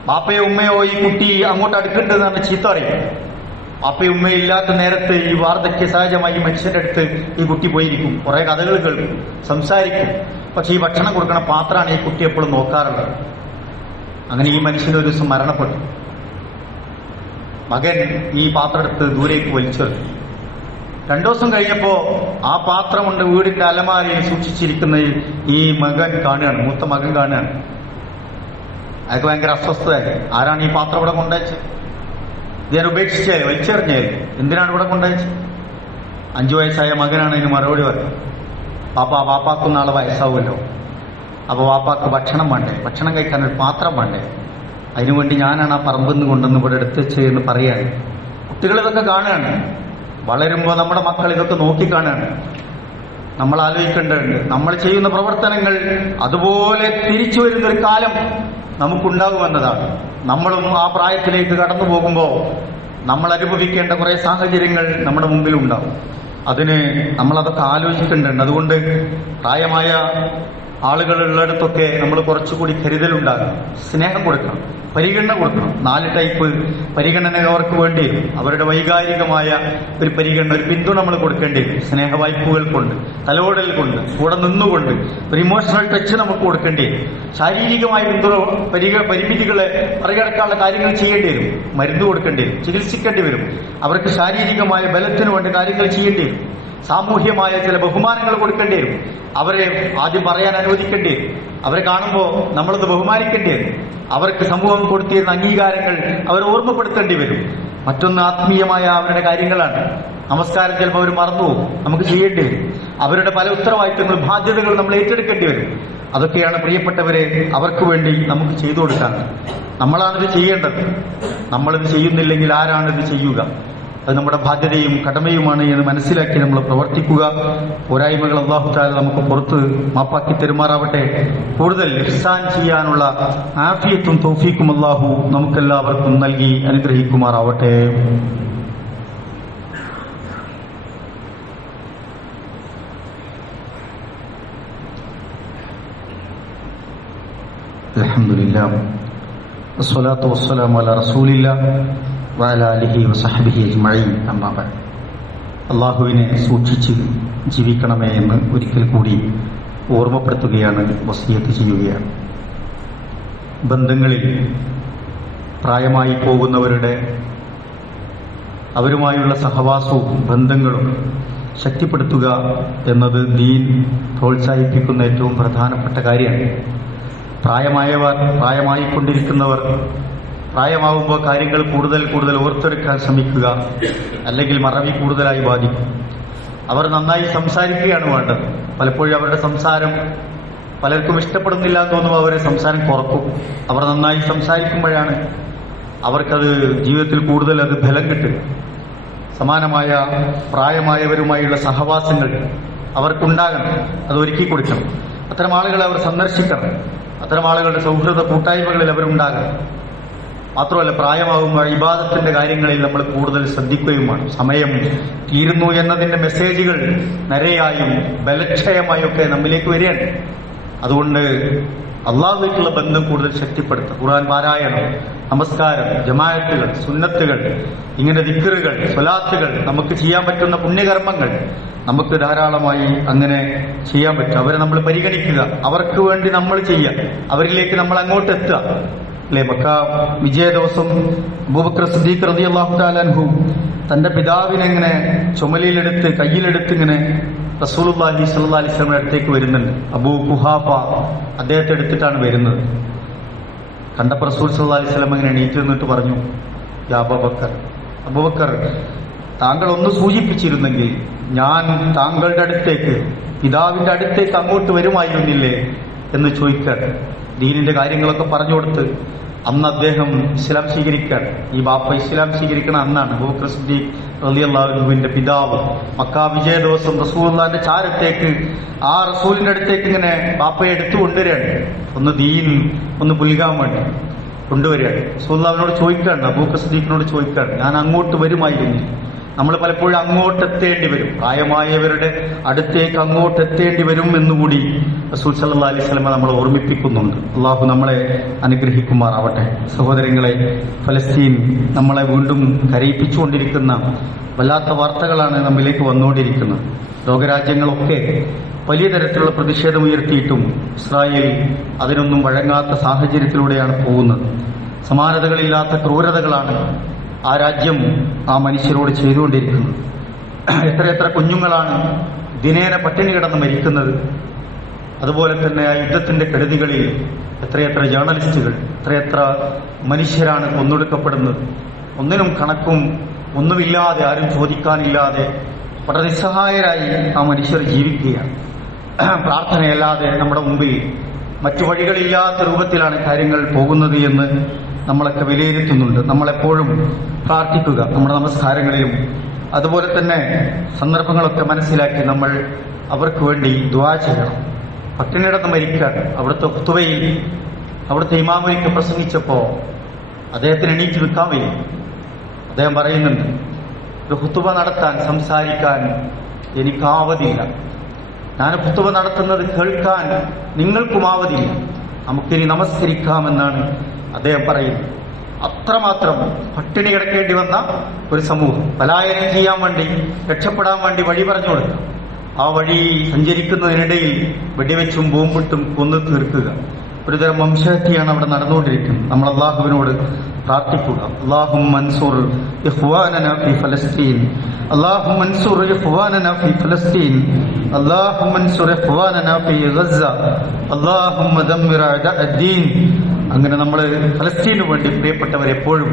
പാപ്പയോ ഉമ്മയോ ഈ കുട്ടി അങ്ങോട്ട് അടുക്കുന്നുണ്ടെന്ന് പറഞ്ഞ് ചീത്ത അറിയും. പാപ്പയും ഉമ്മയും ഇല്ലാത്ത നേരത്ത് ഈ വാർദ്ധക്യ സഹജമായി മനുഷ്യന്റെ അടുത്ത് ഈ കുട്ടി പോയിരിക്കും, കുറെ കഥകൾ കേൾക്കും, സംസാരിക്കും. പക്ഷെ ഈ ഭക്ഷണം കൊടുക്കണ പാത്രമാണ് ഈ കുട്ടി എപ്പോഴും നോക്കാറുള്ളത്. അങ്ങനെ ഈ മനുഷ്യൻ ഒരു ദിവസം മരണപ്പെട്ടു. മകൻ ഈ പാത്രം എടുത്ത് ദൂരേക്ക് വലിച്ചെറിഞ്ഞു. 2 ദിവസം കഴിഞ്ഞപ്പോ ആ പാത്രമുണ്ട് വീടിന്റെ അലമാരയിൽ സൂക്ഷിച്ചിരിക്കുന്ന ഈ മകൻ കാണുകയാണ്, മൂത്ത മകൻ കാണുകയാണ്. അയാൾക്ക് ഭയങ്കര അസ്വസ്ഥതയായി. ആരാണ് ഈ പാത്രം ഇവിടെ കൊണ്ടുവച്ചത്? ഞാൻ ഉപേക്ഷിച്ചായി, വലിച്ചെറിഞ്ഞായി, എന്തിനാണ് ഇവിടെ കൊണ്ടുവച്ചത്? 5 വയസ്സായ മകനാണ് ഇതിന് മറുപടി പറഞ്ഞത്. വാപ്പാക്ക് നാളെ വയസ്സാവുമല്ലോ, അപ്പൊ വാപ്പാക്ക് ഭക്ഷണം വേണ്ടേ, ഭക്ഷണം കഴിക്കാൻ ഒരു പാത്രം വേണ്ടേ, അതിനുവേണ്ടി ഞാനാണ് ആ പറമ്പിൽ നിന്ന് കൊണ്ടുവന്ന് ഇവിടെ എടുത്ത് വെച്ചെന്ന് പറയാണ്. കുട്ടികൾ ഇതൊക്കെ കാണുകയാണ്. വളരുമ്പോൾ നമ്മുടെ മക്കൾ ഇതൊക്കെ നോക്കിക്കാണുകയാണ്. നമ്മൾ ആലോചിക്കേണ്ടതുണ്ട്, നമ്മൾ ചെയ്യുന്ന പ്രവർത്തനങ്ങൾ അതുപോലെ തിരിച്ചു വരുന്നൊരു കാലം നമുക്കുണ്ടാകുമെന്നതാണ്. നമ്മളും ആ പ്രായത്തിലേക്ക് കടന്നു പോകുമ്പോൾ നമ്മൾ അനുഭവിക്കേണ്ട കുറെ സാഹചര്യങ്ങൾ നമ്മുടെ മുമ്പിലുണ്ടാവും. അതിന് നമ്മളതൊക്കെ ആലോചിക്കേണ്ടതുണ്ട്. അതുകൊണ്ട് പ്രായമായ ആളുകളുള്ളിടത്തൊക്കെ നമ്മൾ കുറച്ചുകൂടി കരുതലുണ്ടാകണം, സ്നേഹം കൊടുക്കണം, പരിഗണന കൊടുക്കണം. 4 ടൈപ്പ് പരിഗണന അവർക്ക് വേണ്ടി വരും. അവരുടെ വൈകാരികമായ ഒരു പരിഗണന, ഒരു പിന്തുണ നമ്മൾ കൊടുക്കേണ്ടി വരും. സ്നേഹവായ്പകൾ കൊണ്ട്, തലോടൽ കൊണ്ട്, കൂടെ നിന്നുകൊണ്ട് ഒരു ഇമോഷണൽ ടച്ച് നമുക്ക് കൊടുക്കേണ്ടി വരും. ശാരീരികമായ പരിമിതികളെ മറികടക്കാനുള്ള കാര്യങ്ങൾ ചെയ്യേണ്ടി വരും. മരുന്ന് കൊടുക്കേണ്ടി വരും, ചികിത്സിക്കേണ്ടി വരും. അവർക്ക് ശാരീരികമായ ബലത്തിന് വേണ്ടി കാര്യങ്ങൾ ചെയ്യേണ്ടി വരും. സാമൂഹ്യമായ ചില ബഹുമാനങ്ങൾ കൊടുക്കേണ്ടി വരും. അവരെ ആദ്യം പറയാൻ അനുവദിക്കേണ്ടി വരും. അവരെ കാണുമ്പോൾ നമ്മളത് ബഹുമാനിക്കേണ്ടി വരും. അവർക്ക് സമൂഹം കൊടുത്തിരുന്ന അംഗീകാരങ്ങൾ അവരെ ഓർമ്മപ്പെടുത്തേണ്ടി വരും. മറ്റൊന്ന് ആത്മീയമായ അവരുടെ കാര്യങ്ങളാണ്. നമസ്കാരം ചിലപ്പോൾ അവർ മറന്നുപോകും, നമുക്ക് ചെയ്യേണ്ടി വരും. അവരുടെ പല ഉത്തരവാദിത്തങ്ങളും ബാധ്യതകളും നമ്മൾ ഏറ്റെടുക്കേണ്ടി വരും. അതൊക്കെയാണ് പ്രിയപ്പെട്ടവരെ അവർക്ക് വേണ്ടി നമുക്ക് ചെയ്തു കൊടുക്കാൻ. നമ്മളാണിത് ചെയ്യേണ്ടത്. നമ്മളിത് ചെയ്യുന്നില്ലെങ്കിൽ ആരാണിത് ചെയ്യുക? അത് നമ്മുടെ ബാധ്യതയും കടമയുമാണ് എന്ന് മനസ്സിലാക്കി നമ്മൾ പ്രവർത്തിക്കുക. പോരായ്മകൾ അല്ലാഹു തആല നമുക്ക് പുറത്ത് മാപ്പാക്കി തെരുമാറാവട്ടെ. കൂടുതൽ ഇഹ്സാൻ ചെയ്യാനുള്ള ആഫിയത്തും തൗഫീഖും അല്ലാഹു നമുക്കെല്ലാവർക്കും നൽകി അനുഗ്രഹിക്കുമാറാവട്ടെ. അൽഹംദുലില്ലാഹ് വസ്സലാത്തു വസ്സലാമു അലാ റസൂലില്ലാഹ് വഅലാ ആലിഹി വസഹ്ബിഹി അജ്മഈൻ. അമ്മാ ബഅദ്. അല്ലാഹുവിനെ സൂക്ഷിച്ച് ജീവിക്കണമേ എന്ന് ഒരിക്കൽ കൂടി ഓർമ്മപ്പെടുത്തുകയാണ്, വസിയത്ത് ചെയ്യുകയാണ്. ബന്ധങ്ങളിൽ പ്രായമായി പോകുന്നവരുടെ അവരുമായുള്ള സഹവാസവും ബന്ധങ്ങളും ശക്തിപ്പെടുത്തുക എന്നത് ദീൻ പ്രോത്സാഹിപ്പിക്കുന്ന ഏറ്റവും പ്രധാനപ്പെട്ട കാര്യമാണ്. പ്രായമായിക്കൊണ്ടിരിക്കുന്നവർ പ്രായമാകുമ്പോൾ കാര്യങ്ങൾ കൂടുതൽ ഓർത്തെടുക്കാൻ ശ്രമിക്കുക, അല്ലെങ്കിൽ മറവി കൂടുതലായി ബാധിക്കും. അവർ നന്നായി സംസാരിക്കുകയാണ് വേണ്ടത്. പലപ്പോഴും അവരുടെ സംസാരം പലർക്കും ഇഷ്ടപ്പെടുന്നില്ല എന്ന് തോന്നുമ്പോൾ അവരെ സംസാരം കുറക്കും. അവർ നന്നായി സംസാരിക്കുമ്പോഴാണ് അവർക്കത് ജീവിതത്തിൽ കൂടുതൽ അത് ഫലം കിട്ടുക. സമാനമായ പ്രായമായവരുമായുള്ള സഹവാസങ്ങൾ അവർക്കുണ്ടാകണം, അത് ഒരുക്കി കൊടുക്കണം. അത്തരം ആളുകളെ അവർ സന്ദർശിക്കണം. അത്തരം ആളുകളുടെ സൗഹൃദ കൂട്ടായ്മകളിൽ അവരുണ്ടാകണം. മാത്രമല്ല, പ്രായമാകുമ്പോൾ ഇബാദത്തിന്റെ കാര്യങ്ങളിൽ നമ്മൾ കൂടുതൽ ശ്രദ്ധിക്കുകയും വേണം. സമയം തീരുന്നു എന്നതിന്റെ മെസ്സേജുകൾ നിരയായും ബലക്ഷയമായും ഒക്കെ നമ്മിലേക്ക് വരികയാണ്. അതുകൊണ്ട് അള്ളാഹുവായിട്ടുള്ള ബന്ധം കൂടുതൽ ശക്തിപ്പെടുത്തുക. ഖുർആൻ പാരായണം, നമസ്കാരം, ജമാഅത്തുകൾ, സുന്നത്തുകൾ, ഇങ്ങനെ ദിക്റുകൾ, സ്വലാത്തുകൾ, നമുക്ക് ചെയ്യാൻ പറ്റുന്ന പുണ്യകർമ്മങ്ങൾ നമുക്ക് ധാരാളമായി അങ്ങനെ ചെയ്യാൻ പറ്റും. അവരെ നമ്മൾ പരിഗണിക്കുക, അവർക്ക് വേണ്ടി നമ്മൾ ചെയ്യുക, അവരിലേക്ക് നമ്മൾ അങ്ങോട്ട് എത്തുക. അല്ലെ, മക്ക വിജയ ദിവസം അബൂബക്കർ സിദ്ദീഖ് റളിയല്ലാഹു തആല അൻഹു തന്റെ പിതാവിനെ ഇങ്ങനെ ചുമലിലെടുത്ത് കയ്യിലെടുത്ത് ഇങ്ങനെ റസൂലുള്ളാഹി സ്വല്ലല്ലാഹി അലൈഹി വസല്ലമയുടെ അടുത്തേക്ക് വരുന്നുണ്ട്. അബൂ ഖുഹാഫ അദ്ദേഹത്തെ എടുത്തിട്ടാണ് വരുന്നത്. കണ്ടപ്പോൾ റസൂൽ സ്വല്ലല്ലാഹി അലൈഹി വസല്ലം ഇങ്ങനെ എണീറ്റ് നിന്നിട്ട് പറഞ്ഞു, യാ അബൂബക്കർ, താങ്കൾ ഒന്ന് സൂചിപ്പിച്ചിരുന്നെങ്കിൽ ഞാൻ താങ്കളുടെ അടുത്തേക്ക്, പിതാവിന്റെ അടുത്തേക്ക് അങ്ങോട്ട് വരുമായിരുന്നില്ലേ എന്ന് ചോദിക്കാൻ. ദീനിന്റെ കാര്യങ്ങളൊക്കെ പറഞ്ഞു കൊടുത്ത് അന്ന് അദ്ദേഹം ഇസ്ലാം സ്വീകരിക്കാൻ, ഈ ബാപ്പ ഇസ്ലാം സ്വീകരിക്കണ അന്നാണ്. അബൂബക്കർ സിദ്ദീഖ് റളിയല്ലാഹു അൻഹുവിന്റെ പിതാവ് മക്ക വിജയ ദിവസം റസൂലുള്ളാഹിന്റെ ചാരത്തേക്ക്, ആ റസൂലിന്റെ അടുത്തേക്ക് ഇങ്ങനെ ബാപ്പയെ എടുത്തു കൊണ്ടുവരികയാണ്. ഒന്ന് പുൽകാൻ വേണ്ടി കൊണ്ടുവരികയാണ്. റസൂലുള്ളാഹിനോട് ചോദിക്കാണ്, അബൂബക്കർ സിദ്ദീഖിനോട് ചോദിക്കാണ്, ഞാൻ അങ്ങോട്ട് വരുമായിരുന്നു. നമ്മൾ പലപ്പോഴും അങ്ങോട്ട് എത്തേണ്ടി വരും, പ്രായമായവരുടെ അടുത്തേക്ക് അങ്ങോട്ട് എത്തേണ്ടി വരും എന്നുകൂടി റസൂൽ സല്ലല്ലാഹു അലൈഹി വസല്ലം നമ്മളെ ഓർമ്മിപ്പിക്കുന്നുണ്ട്. അള്ളാഹു നമ്മളെ അനുഗ്രഹിക്കുമാറാവട്ടെ. സഹോദരങ്ങളെ, ഫലസ്തീൻ നമ്മളെ വീണ്ടും കരയിപ്പിച്ചുകൊണ്ടിരിക്കുന്ന വല്ലാത്ത വാർത്തകളാണ് നമ്മിലേക്ക് വന്നുകൊണ്ടിരിക്കുന്നത്. ലോകരാജ്യങ്ങളൊക്കെ വലിയ തരത്തിലുള്ള പ്രതിഷേധമുയർത്തിയിട്ടും ഇസ്രായേൽ അതിനൊന്നും വഴങ്ങാത്ത സാഹചര്യത്തിലൂടെയാണ് പോകുന്നത്. സമാനതകളില്ലാത്ത ക്രൂരതകളാണ് ആ രാജ്യം ആ മനുഷ്യരോട് ചെയ്തുകൊണ്ടിരിക്കുന്നത്. എത്രയെത്ര കുഞ്ഞുങ്ങളാണ് ദിനേന പട്ടിണി കിടന്ന് മരിക്കുന്നത്. അതുപോലെ തന്നെ ആ യുദ്ധത്തിന്റെ കെടുതികളിൽ എത്രയെത്ര ജേർണലിസ്റ്റുകൾ, എത്രയെത്ര മനുഷ്യരാണ് കൊന്നൊടുക്കപ്പെടുന്നത്. ഒന്നിനും കണക്കും ഒന്നുമില്ലാതെ, ആരും ചോദിക്കാനില്ലാതെ വളരെ നിസ്സഹായരായി ആ മനുഷ്യർ ജീവിക്കുകയാണ്. പ്രാർത്ഥനയല്ലാതെ നമ്മുടെ മുമ്പിൽ മറ്റു വഴികളില്ലാത്ത രൂപത്തിലാണ് കാര്യങ്ങൾ പോകുന്നത് എന്ന് നമ്മളൊക്കെ വിലയിരുത്തുന്നുണ്ട്. നമ്മളെപ്പോഴും പ്രാർത്ഥിക്കുക, നമ്മുടെ നമസ്കാരങ്ങളിലും അതുപോലെ തന്നെ സന്ദർഭങ്ങളൊക്കെ മനസ്സിലാക്കി നമ്മൾ അവർക്ക് വേണ്ടി ദുആ ചെയ്യണം. പട്ടിണിടന്ന് മരിക്കാൻ അവിടുത്തെ ഖുതുബയിൽ അവിടുത്തെ ഇമാമൊരിക്കൽ പ്രസംഗിച്ചപ്പോൾ അദ്ദേഹത്തിന് എണീറ്റ് നിൽക്കാൻ വയ്യ. അദ്ദേഹം പറയുന്നുണ്ട്, ഒരു ഖുതുബ നടത്താൻ, സംസാരിക്കാൻ എനിക്കാവതില്ല. ഞാൻ ഖുതുബ നടത്തുന്നത് കേൾക്കാൻ നിങ്ങൾക്കും ആവതില്ല. നമുക്കിനി നമസ്കരിക്കാമെന്നാണ് അദ്ദേഹം പറയുന്നത്. അത്രമാത്രം പട്ടിണി കിടക്കേണ്ടി വന്ന ഒരു സമൂഹം പലായനം ചെയ്യാൻ വേണ്ടി, രക്ഷപ്പെടാൻ വേണ്ടി വഴി പറഞ്ഞു കൊടുക്കുക. ആ വഴി സഞ്ചരിക്കുന്നതിനിടയിൽ വെടിവെച്ചും ബോംബിട്ടും കൊന്നു തീർക്കുക. ഒരുതരം വംശഹത്യയാണ് അവിടെ നടന്നുകൊണ്ടിരിക്കുന്നത്. നമ്മൾ അള്ളാഹുവിനോട് പ്രാർത്ഥിക്കുക, അല്ലാഹുമ്മ അൻസുർ ഇഖ്വാനനാ ഫീ ഫലസ്തീൻ, അല്ലാഹുമ്മ അൻസുർ ഇഖ്വാനനാ ഫീ ഫലസ്തീൻ, അല്ലാഹുമ്മ അൻസുർ ഇഖ്വാനനാ ഫീ ഗസ്സ, അല്ലാഹുമ്മ ദമ്മിർ അഅദീൻ. അങ്ങനെ നമ്മൾ ഫലസ്തീനു വേണ്ടി പ്രിയപ്പെട്ടവരെപ്പോഴും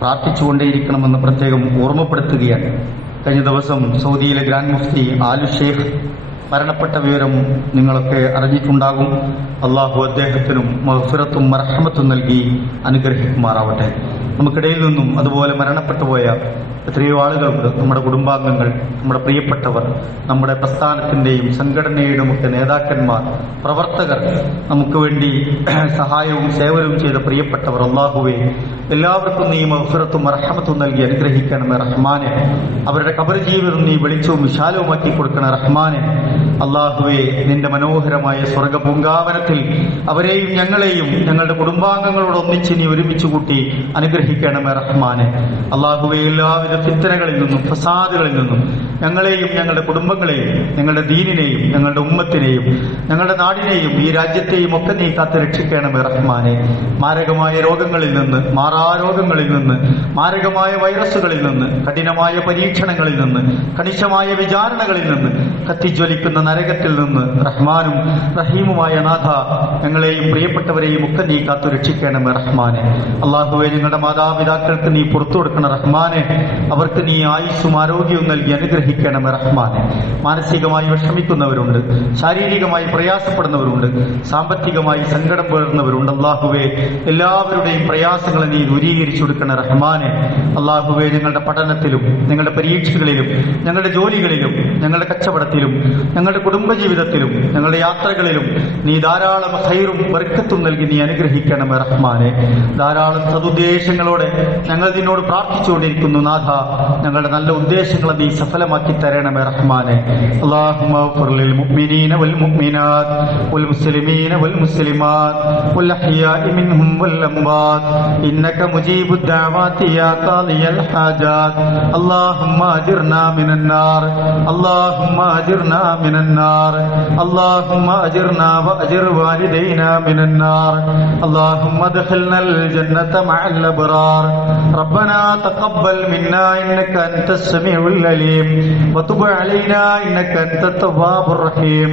പ്രാർത്ഥിച്ചുകൊണ്ടേയിരിക്കണമെന്ന് പ്രത്യേകം ഓർമ്മപ്പെടുത്തുകയാണ്. കഴിഞ്ഞ ദിവസം സൗദിയിലെ ഗ്രാൻഡ് മുഫ്തി ആലു ഷെയ്ഖ് മരണപ്പെട്ട വിവരം നിങ്ങളൊക്കെ അറിഞ്ഞിട്ടുണ്ടാകും. അള്ളാഹു അദ്ദേഹത്തിനും മഗ്ഫിറത്തും മർഹമത്തും നൽകി അനുഗ്രഹിക്കുമാറാവട്ടെ. നമുക്കിടയിൽ നിന്നും അതുപോലെ മരണപ്പെട്ടുപോയ എത്രയോ ആളുകളുണ്ട്. നമ്മുടെ കുടുംബാംഗങ്ങൾ, നമ്മുടെ പ്രിയപ്പെട്ടവർ, നമ്മുടെ പ്രസ്ഥാനത്തിന്റെയും സംഘടനയുടെയും ഒക്കെ നേതാക്കന്മാർ, പ്രവർത്തകർ, നമുക്ക് വേണ്ടി സഹായവും സേവനവും ചെയ്ത പ്രിയപ്പെട്ടവർ, അല്ലാഹുവേ എല്ലാവർക്കും നീ മഗ്ഫിറത്തും മർഹമത്തും നൽകി അനുഗ്രഹിക്കണമേ റഹ്മാനെ. അവരുടെ ഖബർ ജീവിതം നീ വെളിച്ചവും വിശാലവുമാക്കി കൊടുക്കണേ റഹ്മാനെ. അല്ലാഹുവേ നിന്റെ മനോഹരമായ സ്വർഗ പൂങ്കാവനത്തിൽ അവരെയും ഞങ്ങളെയും ഞങ്ങളുടെ കുടുംബാംഗങ്ങളോട് ഒന്നിച്ച് നീ ഒരുമിച്ച് കൂട്ടി അനുഗ്രഹിക്കണമേ റഹ്മാനെ. അല്ലാഹുവേ എല്ലാവിധ ഫിത്നകളിൽ നിന്നും ഫസാദുകളിൽ നിന്നും ഞങ്ങളെയും ഞങ്ങളുടെ കുടുംബങ്ങളെയും ഞങ്ങളുടെ ദീനിനെയും ഞങ്ങളുടെ ഉമ്മത്തിനെയും ഞങ്ങളുടെ നാടിനെയും ഈ രാജ്യത്തെയും ഒക്കെ നീ കാത്ത് രക്ഷിക്കണമേ റഹ്മാനെ. മാരകമായ രോഗങ്ങളിൽ നിന്ന്, മാറാരോഗങ്ങളിൽ നിന്ന്, മാരകമായ വൈറസുകളിൽ നിന്ന്, കഠിനമായ പരീക്ഷണങ്ങളിൽ നിന്ന്, കണിശമായ വിചാരണകളിൽ നിന്ന്, കത്തിജ്വലിക്കുന്ന നരകത്തിൽ നിന്ന് റഹ്മാനും റഹീമുമായ നാഥ ഞങ്ങളെയും പ്രിയപ്പെട്ടവരെയും ഒക്കെ നീ കാത്തു രക്ഷിക്കണമേ റഹ്മാനെ. അള്ളാഹുവെ ഞങ്ങളുടെ മാതാപിതാക്കൾക്ക് നീ പുറത്തു കൊടുക്കണം റഹ്മാനെ. അവർക്ക് നീ ആയുസ്സും ആരോഗ്യവും നൽകി അനുഗ്രഹിക്കണമേ റഹ്മാനെ. മാനസികമായി വിഷമിക്കുന്നവരുണ്ട്, ശാരീരികമായി പ്രയാസപ്പെടുന്നവരുണ്ട്, സാമ്പത്തികമായി സങ്കടം പേറുന്നവരുണ്ട്. അള്ളാഹുവെ എല്ലാവരുടെയും പ്രയാസങ്ങളെ നീ ദൂരീകരിച്ചു കൊടുക്കണ റഹ്മാനെ. അള്ളാഹുവെ ഞങ്ങളുടെ പഠനത്തിലും ഞങ്ങളുടെ പരീക്ഷകളിലും ഞങ്ങളുടെ ജോലികളിലും ഞങ്ങളുടെ കച്ചവടത്തിലും ഞങ്ങളുടെ കുടുംബജീവിതത്തിലും ഞങ്ങളുടെ യാത്രകളിലും നീ ധാരാളം ഖൈറും ബർക്കത്തും നൽകി നീ അനുഗ്രഹിക്കണമേ റഹ്മാനെ. ധാരാളം സതുദ്ദേശങ്ങളോടെ ഞങ്ങൾ നിന്നോട് പ്രാർത്ഥിച്ചുകൊണ്ടിരിക്കുന്നു നാഥ. ഞങ്ങളുടെ നല്ല ഉദ്ദേശങ്ങളെ നീ സഫലമാക്കി തരണമേ റഹ്മാനെ. അല്ലാഹുമ്മ ഗ്ഫിർ ലിൽ മുഅ്മിനീന വൽ മുഅ്മിനാത്ത് വൽ മുസ്ലിമീന വൽ മുസ്ലിമാത്ത് വൽ അഹ്യാഇ മിൻഹും വൽ അംവാത്ത് ഇന്നക മുജീബുദ് ദഅവാതി യാ ഖാദിയൽ ഹാജാത്ത്. അല്ലാഹുമ്മ അജിർനാ മിനൻ നാർ, അല്ലാഹുമ്മ അജിർനാ മിനൻ നാർ, അല്ലാഹുമ്മ അജിർനാ വഅജിർ വാലിദൈനാ മിനൻ നാർ. അല്ലാഹുമ്മ അദ്ഖിൽനൽ ജന്നത മഅൽ അബ്റാർ. റബ്ബനാ തഖബ്ബൽ മിന്നാ ഇന്നക അൻതസ് സമീഉൽ അലീം വതുബ് അലൈനാ ഇന്നക അൻതത് തവ്വാബുർ റഹീം.